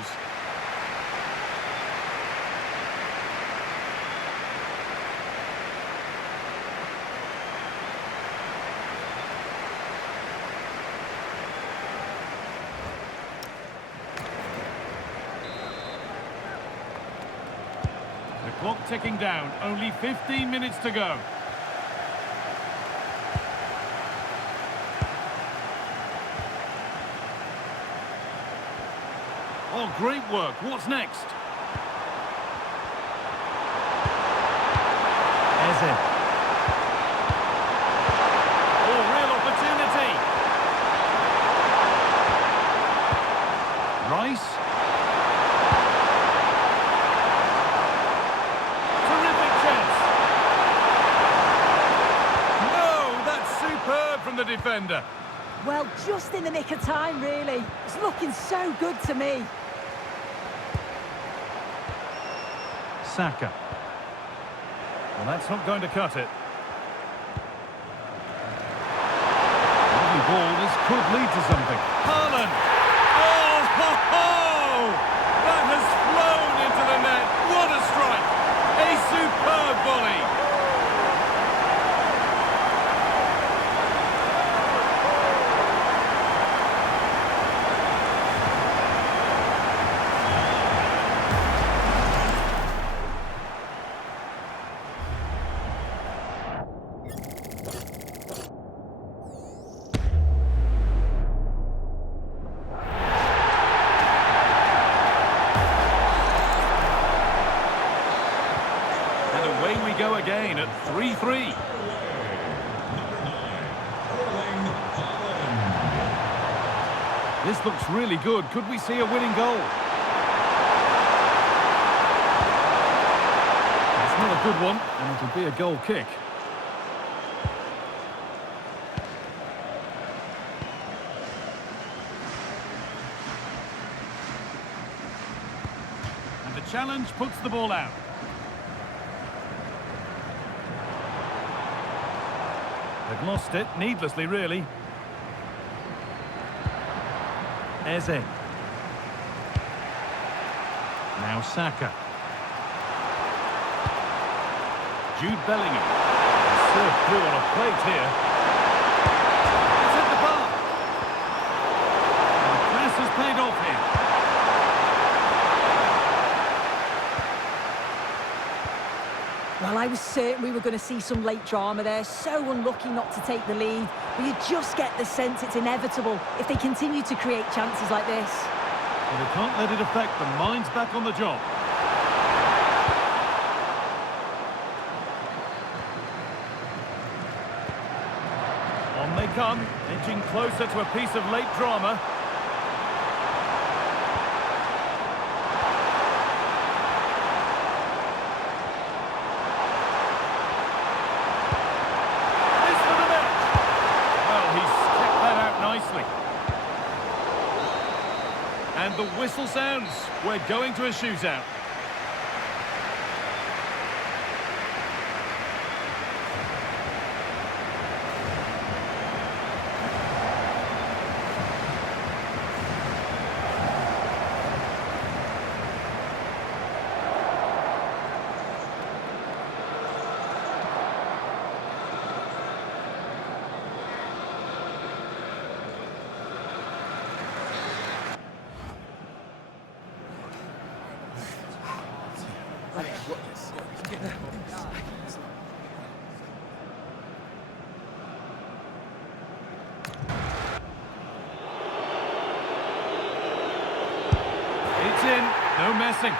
The clock ticking down, only 15 minutes to go. Oh, great work. What's next? Eze. Oh, real opportunity. Rice. Terrific chance. No, that's superb from the defender. Well, just in the nick of time, really. It's looking so good to me. Saka. Well, that's not going to cut it. Lovely ball. This could lead to something. Haaland! Oh, ho, ho! That has flown into the net. What a strike! A superb volley. Away we go again at 3-3. This looks really good. Could we see a winning goal? It's not a good one, and it'll be a goal kick. And the challenge puts the ball out. They've lost it, needlessly, really. Eze. Now Saka. Jude Bellingham. Served through on a plate here. It's hit the bar. And the press has paid off here. Well, I was certain we were going to see some late drama there. So unlucky not to take the lead. But you just get the sense it's inevitable if they continue to create chances like this. Well, they can't let it affect them. Mind's back on the job. On they come, edging closer to a piece of late drama. And the whistle sounds. We're going to a shootout. pressing.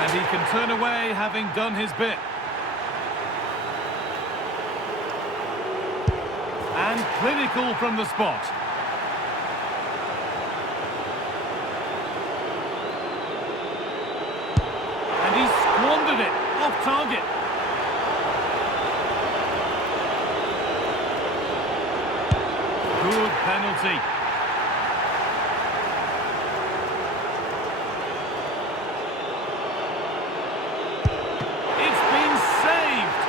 And he can turn away, having done his bit. And clinical from the spot. And he squandered it, off target. Good penalty. It's been saved.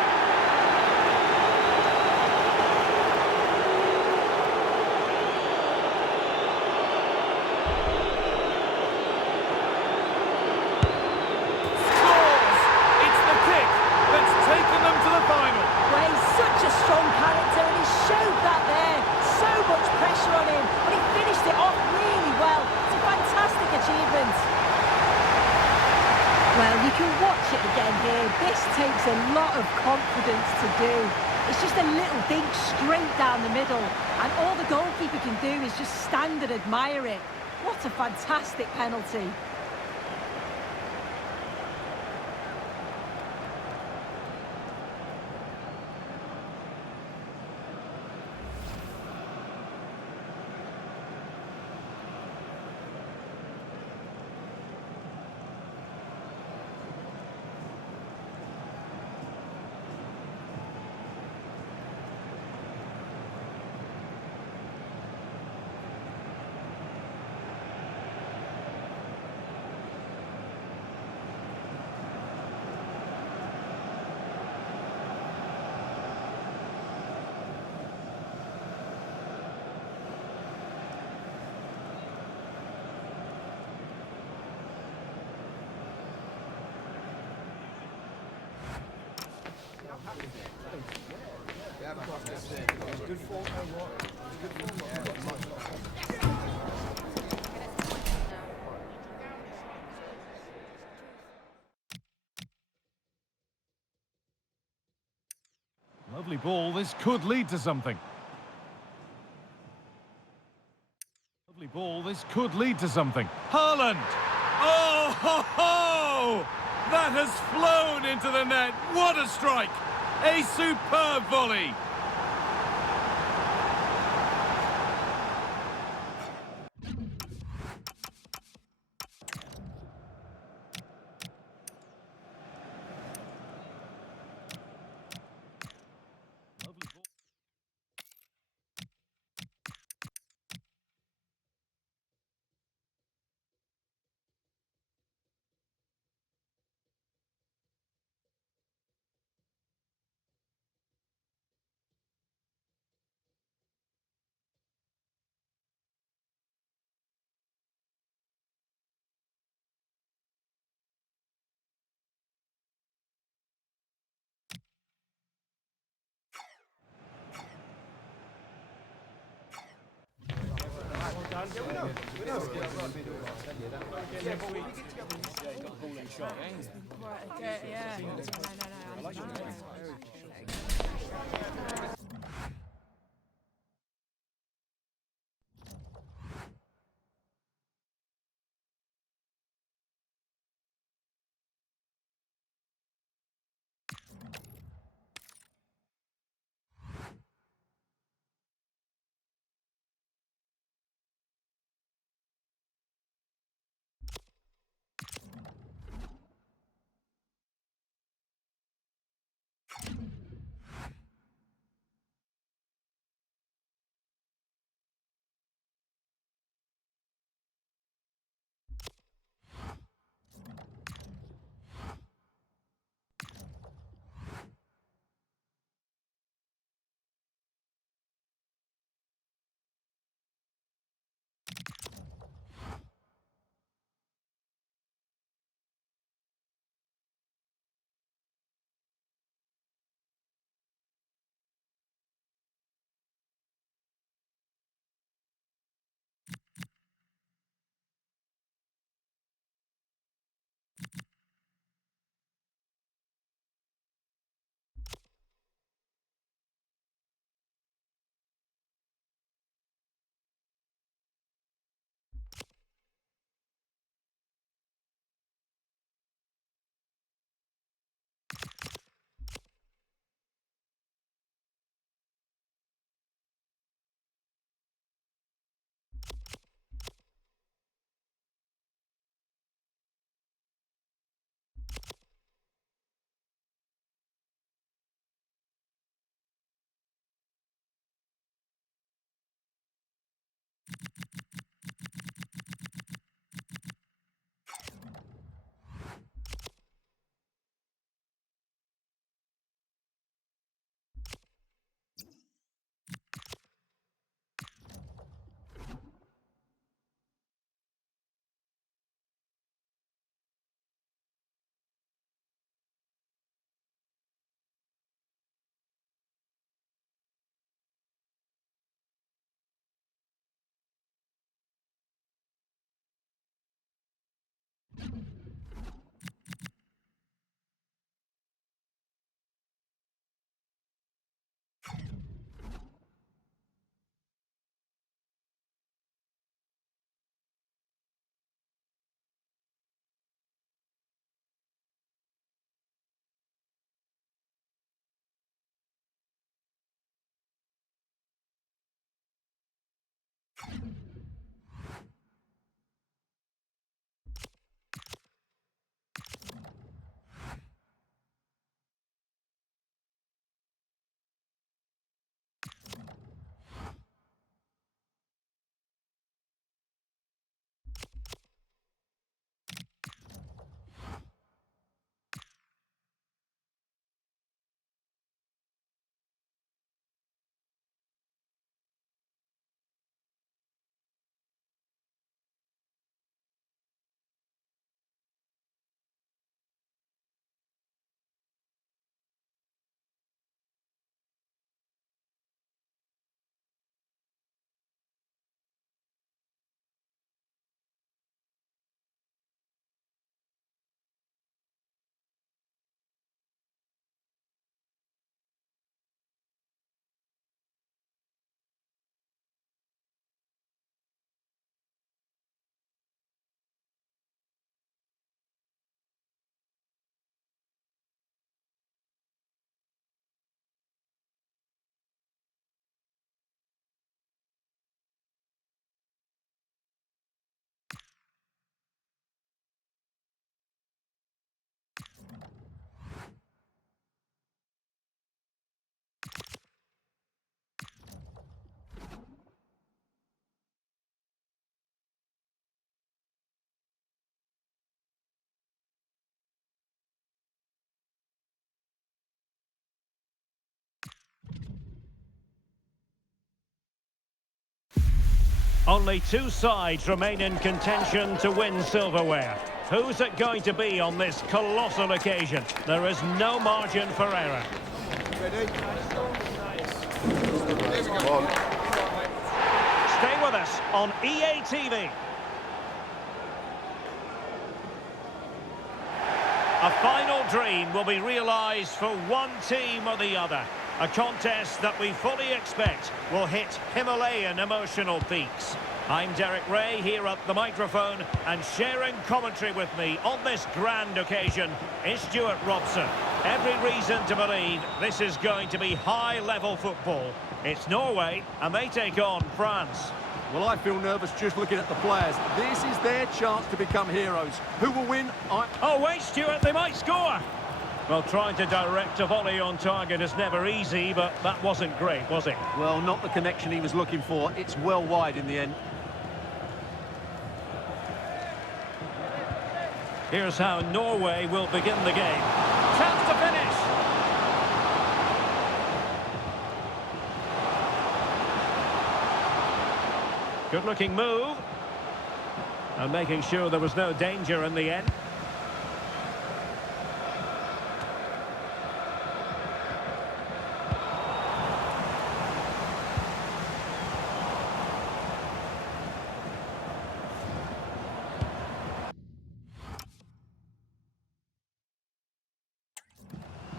Scores! It's the kick that's taken them to the final. Well, he's such a strong character and he showed that there. So much pressure on him, but he finished it off really well. It's a fantastic achievement. Well, you can watch it again here. This takes a lot of confidence to do. It's just a little dink straight down the middle, and all the goalkeeper can do is just stand and admire it. What a fantastic penalty. Lovely ball, this could lead to something. Lovely ball, this could lead to something. Haaland! Oh, ho, ho! That has flown into the net. What a strike! A superb volley! Lovely ball. Only two sides remain in contention to win silverware. Who's it going to be on this colossal occasion? There is no margin for error. Ready? Stay with us on EA TV. A final dream will be realised for one team or the other. A contest that we fully expect will hit Himalayan emotional peaks. I'm Derek Ray here at the microphone, and sharing commentary with me on this grand occasion is Stuart Robson. Every reason to believe this is going to be high-level football. It's Norway, and they take on France. Well, I feel nervous just looking at the players. This is their chance to become heroes. Who will win? Oh, wait, Stuart, they might score! Well, trying to direct a volley on target is never easy, but that wasn't great, was it? Well, not the connection he was looking for. It's well wide in the end. Here's how Norway will begin the game. Chance to finish! Good-looking move. And making sure there was no danger in the end.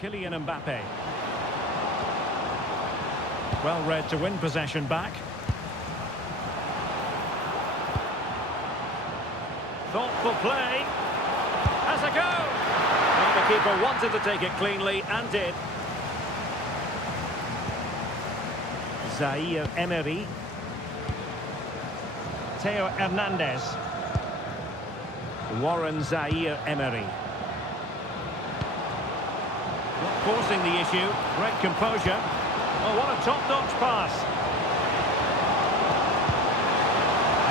Kylian Mbappe. Well read to win possession back. Thoughtful play. Has a go! And the keeper wanted to take it cleanly and did. Zaire Emery. Theo Hernandez. Warren Zaire Emery. Not forcing the issue. Great composure. Oh, what a top-notch pass.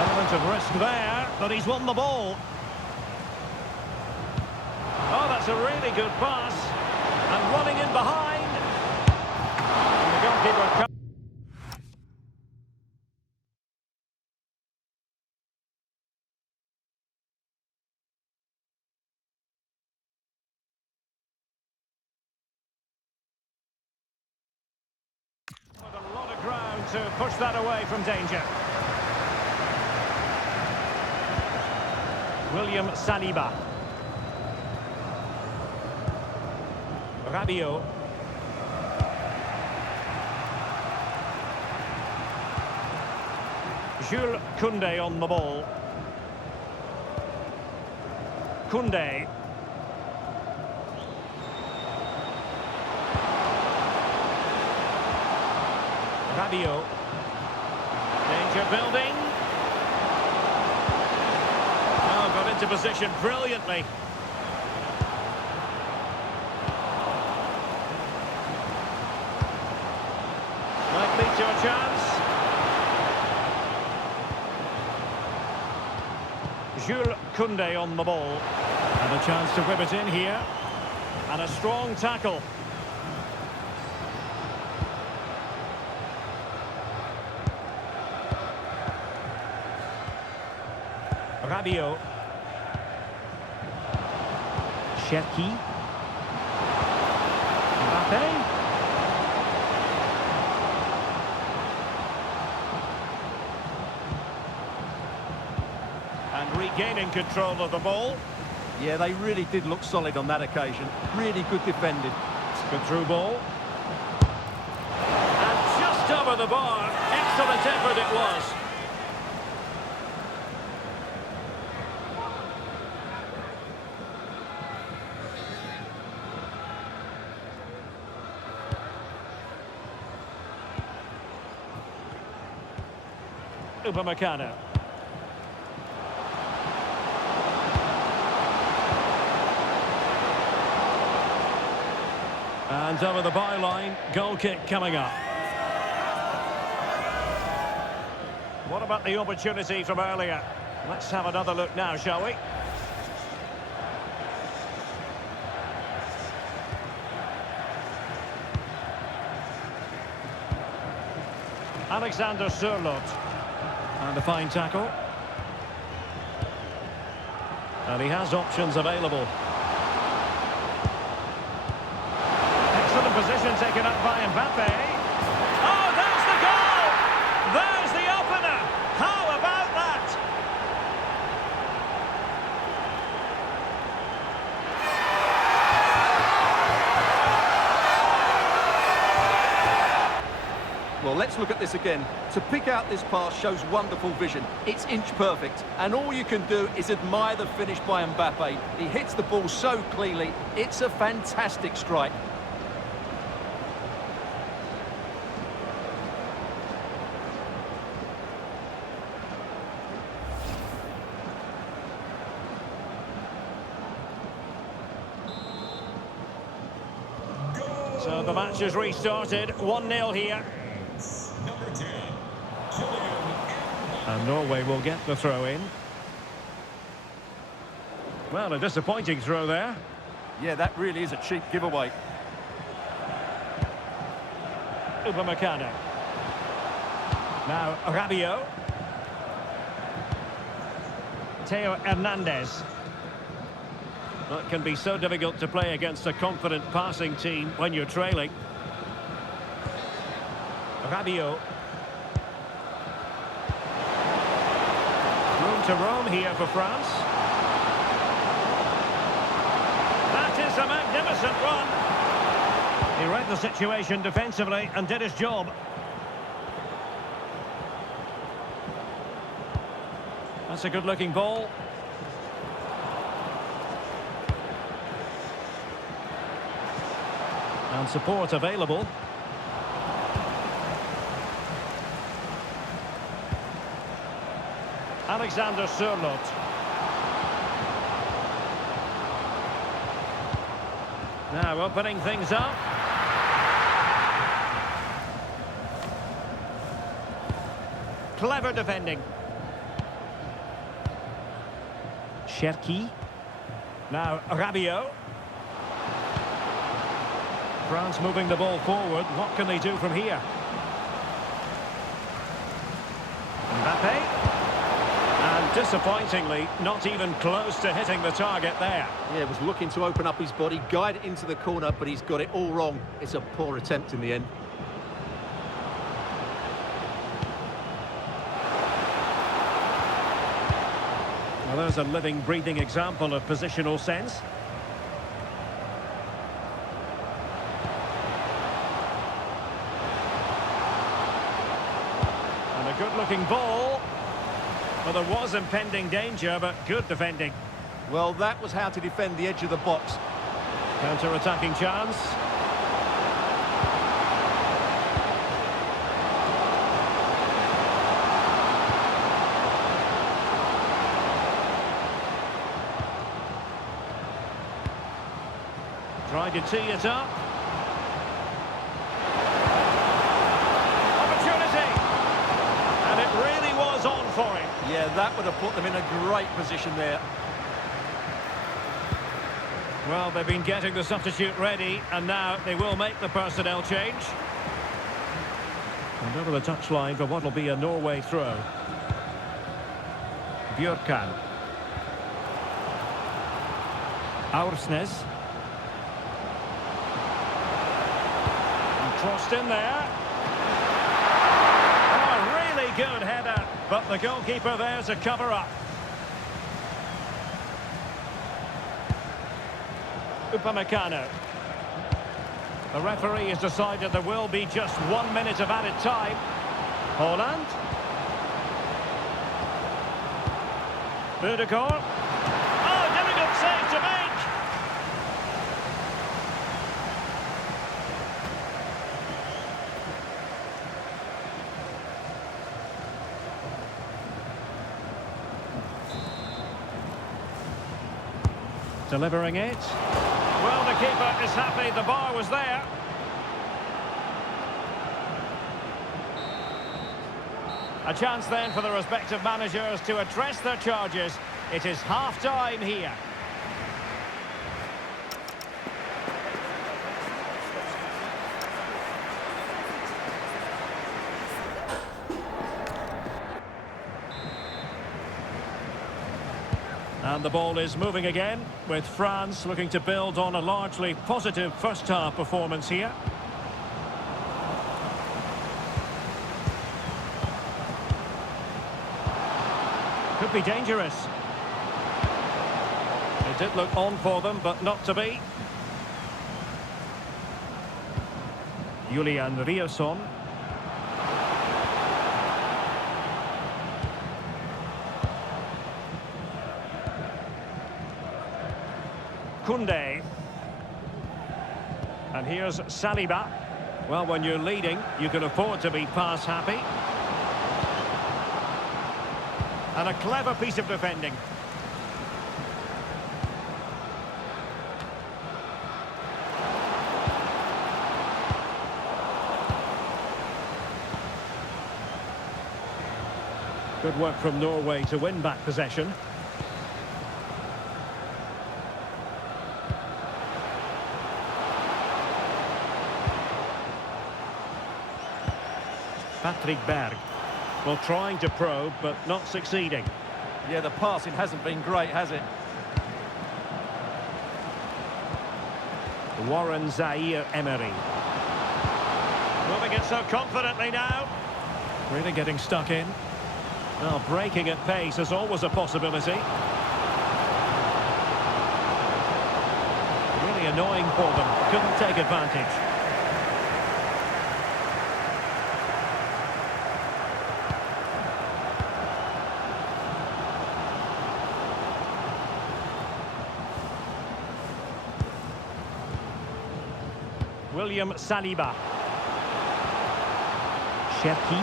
Element of risk there, but he's won the ball. Oh, that's a really good pass. And running in behind. And the goalkeeper... A lot of ground to push that away from danger. William Saliba. Rabiot. Jules Koundé on the ball. Koundé. Rabiot. Danger building. Oh, got into position brilliantly. Might lead to a chance. Jules Koundé on the ball. And a chance to whip it in here. And a strong tackle. Rabiot. Cherki. Mbappe. And regaining control of the ball. Yeah, they really did look solid on that occasion. Really good defending. Good through ball. And just over the bar. Excellent effort it was. Upamecano. And over the byline, goal kick coming up. What about the opportunity from earlier? Let's have another look now, shall we? Alexander Sørloth. And a fine tackle. And he has options available. Excellent position taken up by Mbappe. Oh, that's the goal! There's the opener! How about that? Well, let's look at this again. To pick out this pass shows wonderful vision. It's inch perfect, and all you can do is admire the finish by Mbappe. He hits the ball so cleanly. It's a fantastic strike. So the match has restarted. 1-0 here. Number 10, Kylian. And Norway will get the throw in. Well, a disappointing throw there. Yeah, that really is a cheap giveaway. Upamecano. Now Rabiot. Theo Hernandez. Well, it can be so difficult to play against a confident passing team when you're trailing. Rabiot. Room to roam here for France. That is a magnificent run. He read the situation defensively and did his job. That's a good-looking ball. And support available. Alexander Sørloth. Now opening things up. Clever defending. Cherki. Now Rabiot. France moving the ball forward. What can they do from here? Mbappe. And disappointingly, not even close to hitting the target there. Yeah, was looking to open up his body, guide it into the corner, but he's got it all wrong. It's a poor attempt in the end. Well, there's a living, breathing example of positional sense. And a good-looking ball. Well, there was impending danger, but good defending. Well, that was how to defend the edge of the box. Counter-attacking chance. Tried to tee it up. Opportunity! And it really was on for him. Yeah, that would have put them in a great position there. Well, they've been getting the substitute ready, and now they will make the personnel change. And over the touchline for what will be a Norway throw. Bjørkan. Aursnes. Crossed in there. Oh, really good header, but the goalkeeper there to cover up. Upamecano. The referee has decided there will be just 1 minute of added time. Holland. Ødegaard. Oh, difficult save to make. Delivering it. Well, the keeper is happy the bar was there. A chance then for the respective managers to address their charges. It is half-time here. And the ball is moving again, with France looking to build on a largely positive first-half performance here. Could be dangerous. It did look on for them, but not to be. Julian Riosson. Koundé. And here's Saliba. Well, when you're leading, you can afford to be pass happy. And a clever piece of defending. Good work from Norway to win back possession. Patrick Berg. Well, trying to probe, but not succeeding. Yeah, the passing hasn't been great, has it? Warren Zaire-Emery. Moving it so confidently now. Really getting stuck in. Well, breaking at pace is always a possibility. Really annoying for them. Couldn't take advantage. William Saliba. Cherki.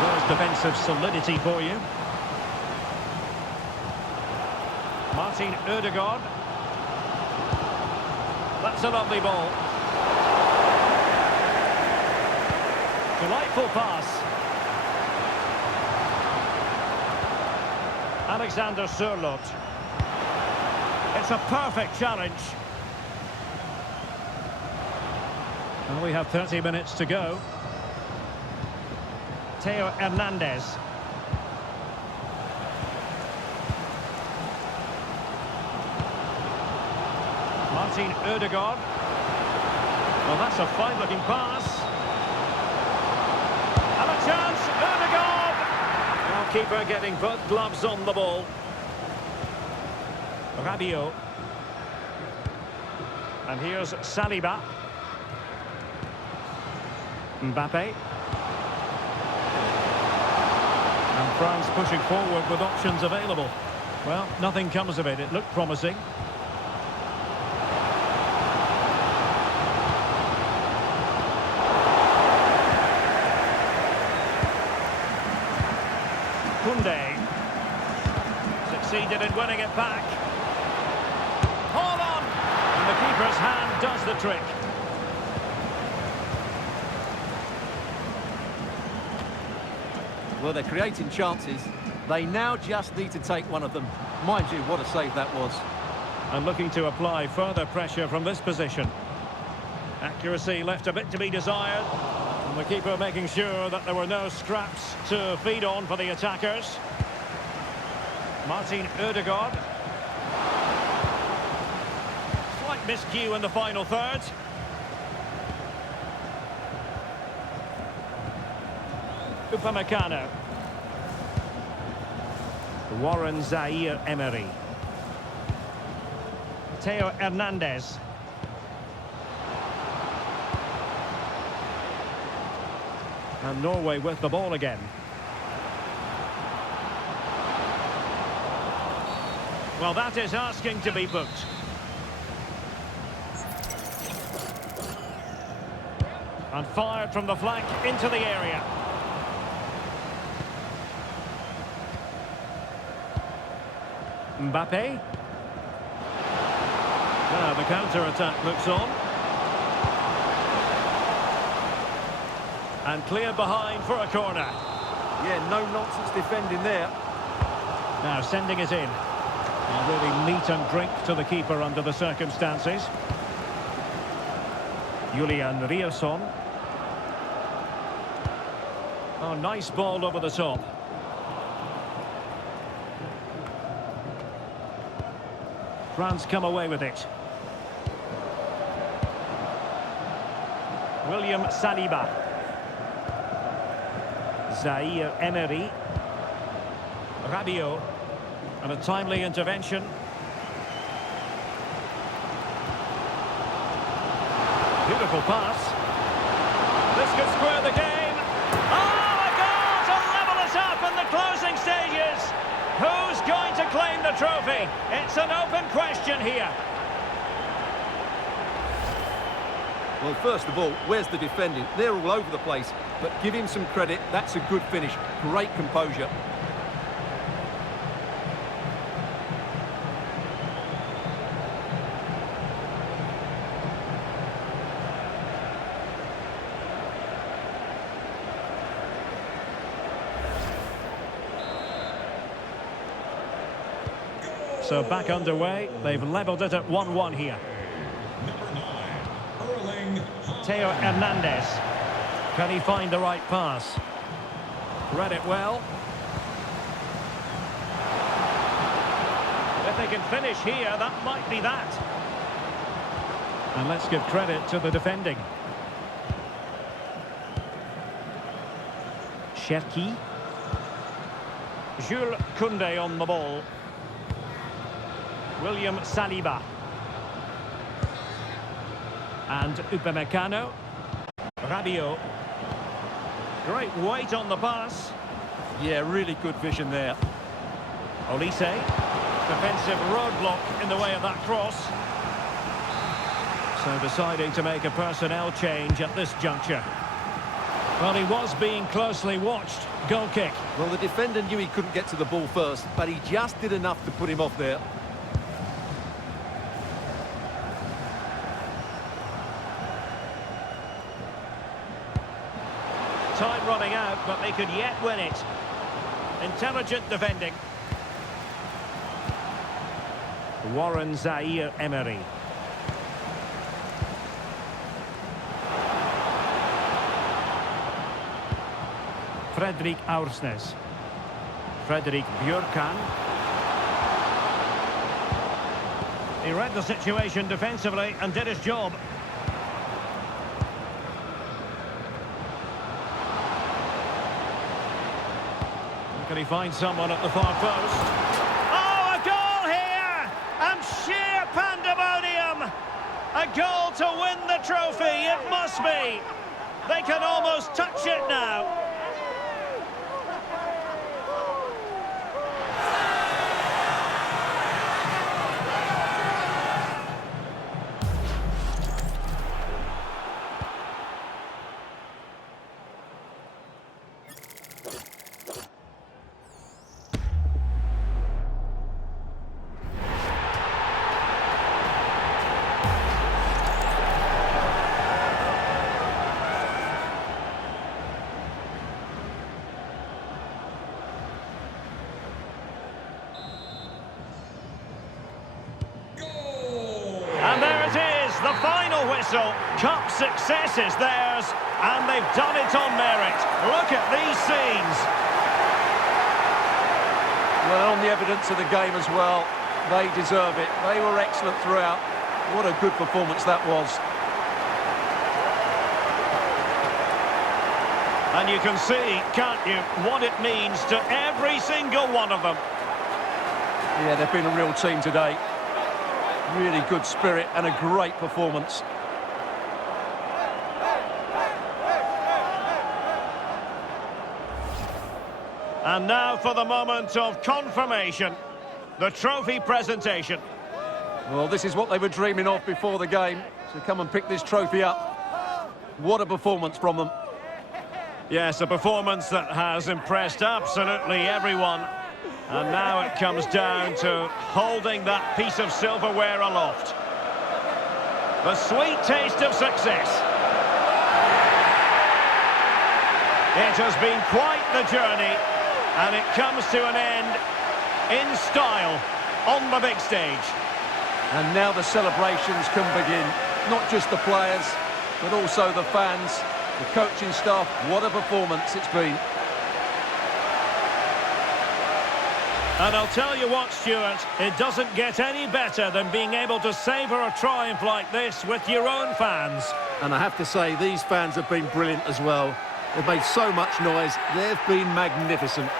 There's defensive solidity for you. Martin Ødegaard. That's a lovely ball. Delightful pass. Alexander Sørloth. It's a perfect challenge. Well, we have 30 minutes to go. Theo Hernandez. Martin Ødegaard. Well, that's a fine-looking pass. And a chance, Ødegaard! Well, keeper getting both gloves on the ball. Rabiot. And here's Saliba. Mbappe. And France pushing forward with options available. Well, nothing comes of it. It looked promising. Koundé. Succeeded in winning it back. And the keeper's hand does the trick. Well, they're creating chances. They now just need to take one of them. Mind you, what a save that was. And looking to apply further pressure from this position. Accuracy left a bit to be desired. And the keeper making sure that there were no scraps to feed on for the attackers. Martin Ødegaard. Slight miscue in the final third. Upamecano. Warren Zaire-Emery. Theo Hernandez. And Norway with the ball again. Well, that is asking to be booked. And fired from the flank into the area. Mbappe. Now the counter-attack looks on. And cleared behind for a corner. Yeah, no nonsense defending there. Now sending it in. And really meat and drink to the keeper under the circumstances. Julian Riosson. Oh, nice ball over the top. France come away with it. William Saliba. Zaire Emery. Rabiot. And a timely intervention. Beautiful pass. This could square the game. Oh, a goal to level us up in the closing stages. Who's going to claim the trophy? It's an open question here. Well, first of all, where's the defending? They're all over the place, but give him some credit. That's a good finish. Great composure. So back underway. They've levelled it at 1-1 here. Number 9, Theo Hernandez. Can he find the right pass? Read it well. If they can finish here, that might be that. And let's give credit to the defending. Cherki. Jules Koundé on the ball. William Saliba. And Upamecano. Rabiot. Great weight on the pass. Yeah, really good vision there. Olise. Defensive roadblock in the way of that cross. So deciding to make a personnel change at this juncture. Well, he was being closely watched. Goal kick. Well, the defender knew he couldn't get to the ball first, but he just did enough to put him off there. Time running out, but they could yet win it. Intelligent defending. Warren Zaire Emery. Frederik Aursnes. Frederik Björkan. He read the situation defensively and did his job. Can he find someone at the far post? Oh, a goal here! And sheer pandemonium! A goal to win the trophy, it must be! They can almost touch it now. And there it is, the final whistle. Cup success is theirs, and they've done it on merit. Look at these scenes. Well, on the evidence of the game as well, they deserve it. They were excellent throughout. What a good performance that was. And you can see, can't you, what it means to every single one of them. Yeah, they've been a real team today. Really good spirit and a great performance. And now for the moment of confirmation, the trophy presentation. Well, this is what they were dreaming of before the game, to come and pick this trophy up. What a performance from them. Yes, a performance that has impressed absolutely everyone. And now it comes down to holding that piece of silverware aloft. The sweet taste of success. It has been quite the journey, and it comes to an end in style on the big stage. And now the celebrations can begin. Not just the players, but also the fans, the coaching staff. What a performance it's been. And I'll tell you what, Stuart, it doesn't get any better than being able to savour a triumph like this with your own fans. And I have to say, these fans have been brilliant as well. They've made so much noise. They've been magnificent.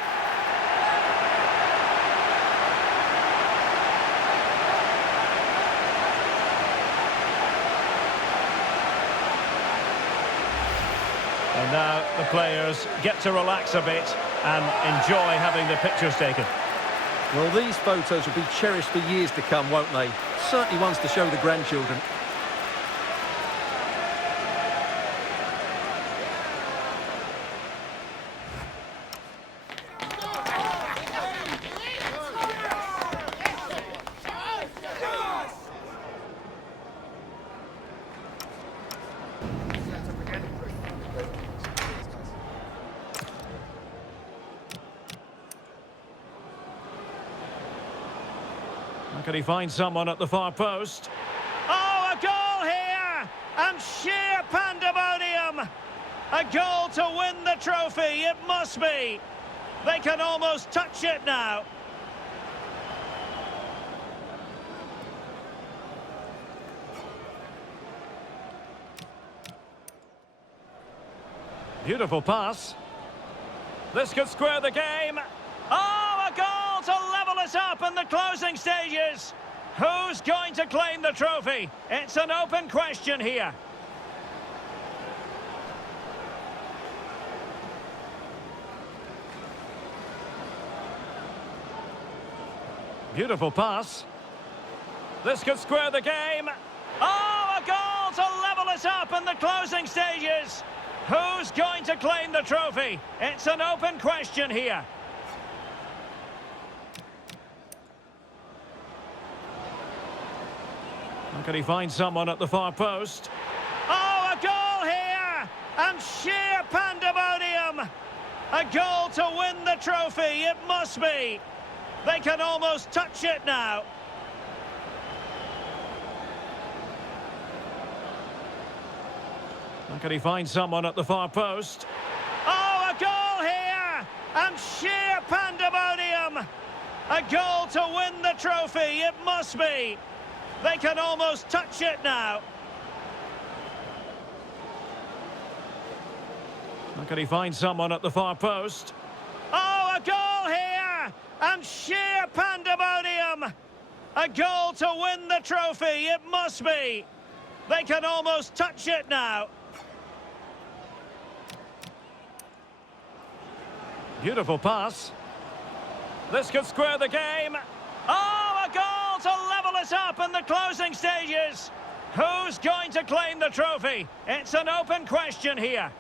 And now the players get to relax a bit and enjoy having the pictures taken. Well, these photos will be cherished for years to come, won't they? Certainly ones to show the grandchildren. Can he find someone at the far post? Oh, a goal here! And sheer pandemonium! A goal to win the trophy, it must be! They can almost touch it now. Beautiful pass. This could square the game. Oh, a goal to level us up in the closing stages. Who's going to claim the trophy? It's an open question here. Beautiful pass. This could square the game. Oh, a goal to level us up in the closing stages. Who's going to claim the trophy? It's an open question here. Can he find someone at the far post? Oh, a goal here! And sheer pandemonium! A goal to win the trophy, it must be! They can almost touch it now. Can he find someone at the far post? Oh, a goal here! And sheer pandemonium! A goal to win the trophy, it must be! They can almost touch it now. Can he find someone at the far post? Oh, a goal here! And sheer pandemonium! A goal to win the trophy, it must be! They can almost touch it now. Beautiful pass. This could square the game. Oh, a goal to level us up in the closing stages. Who's going to claim the trophy? It's an open question here.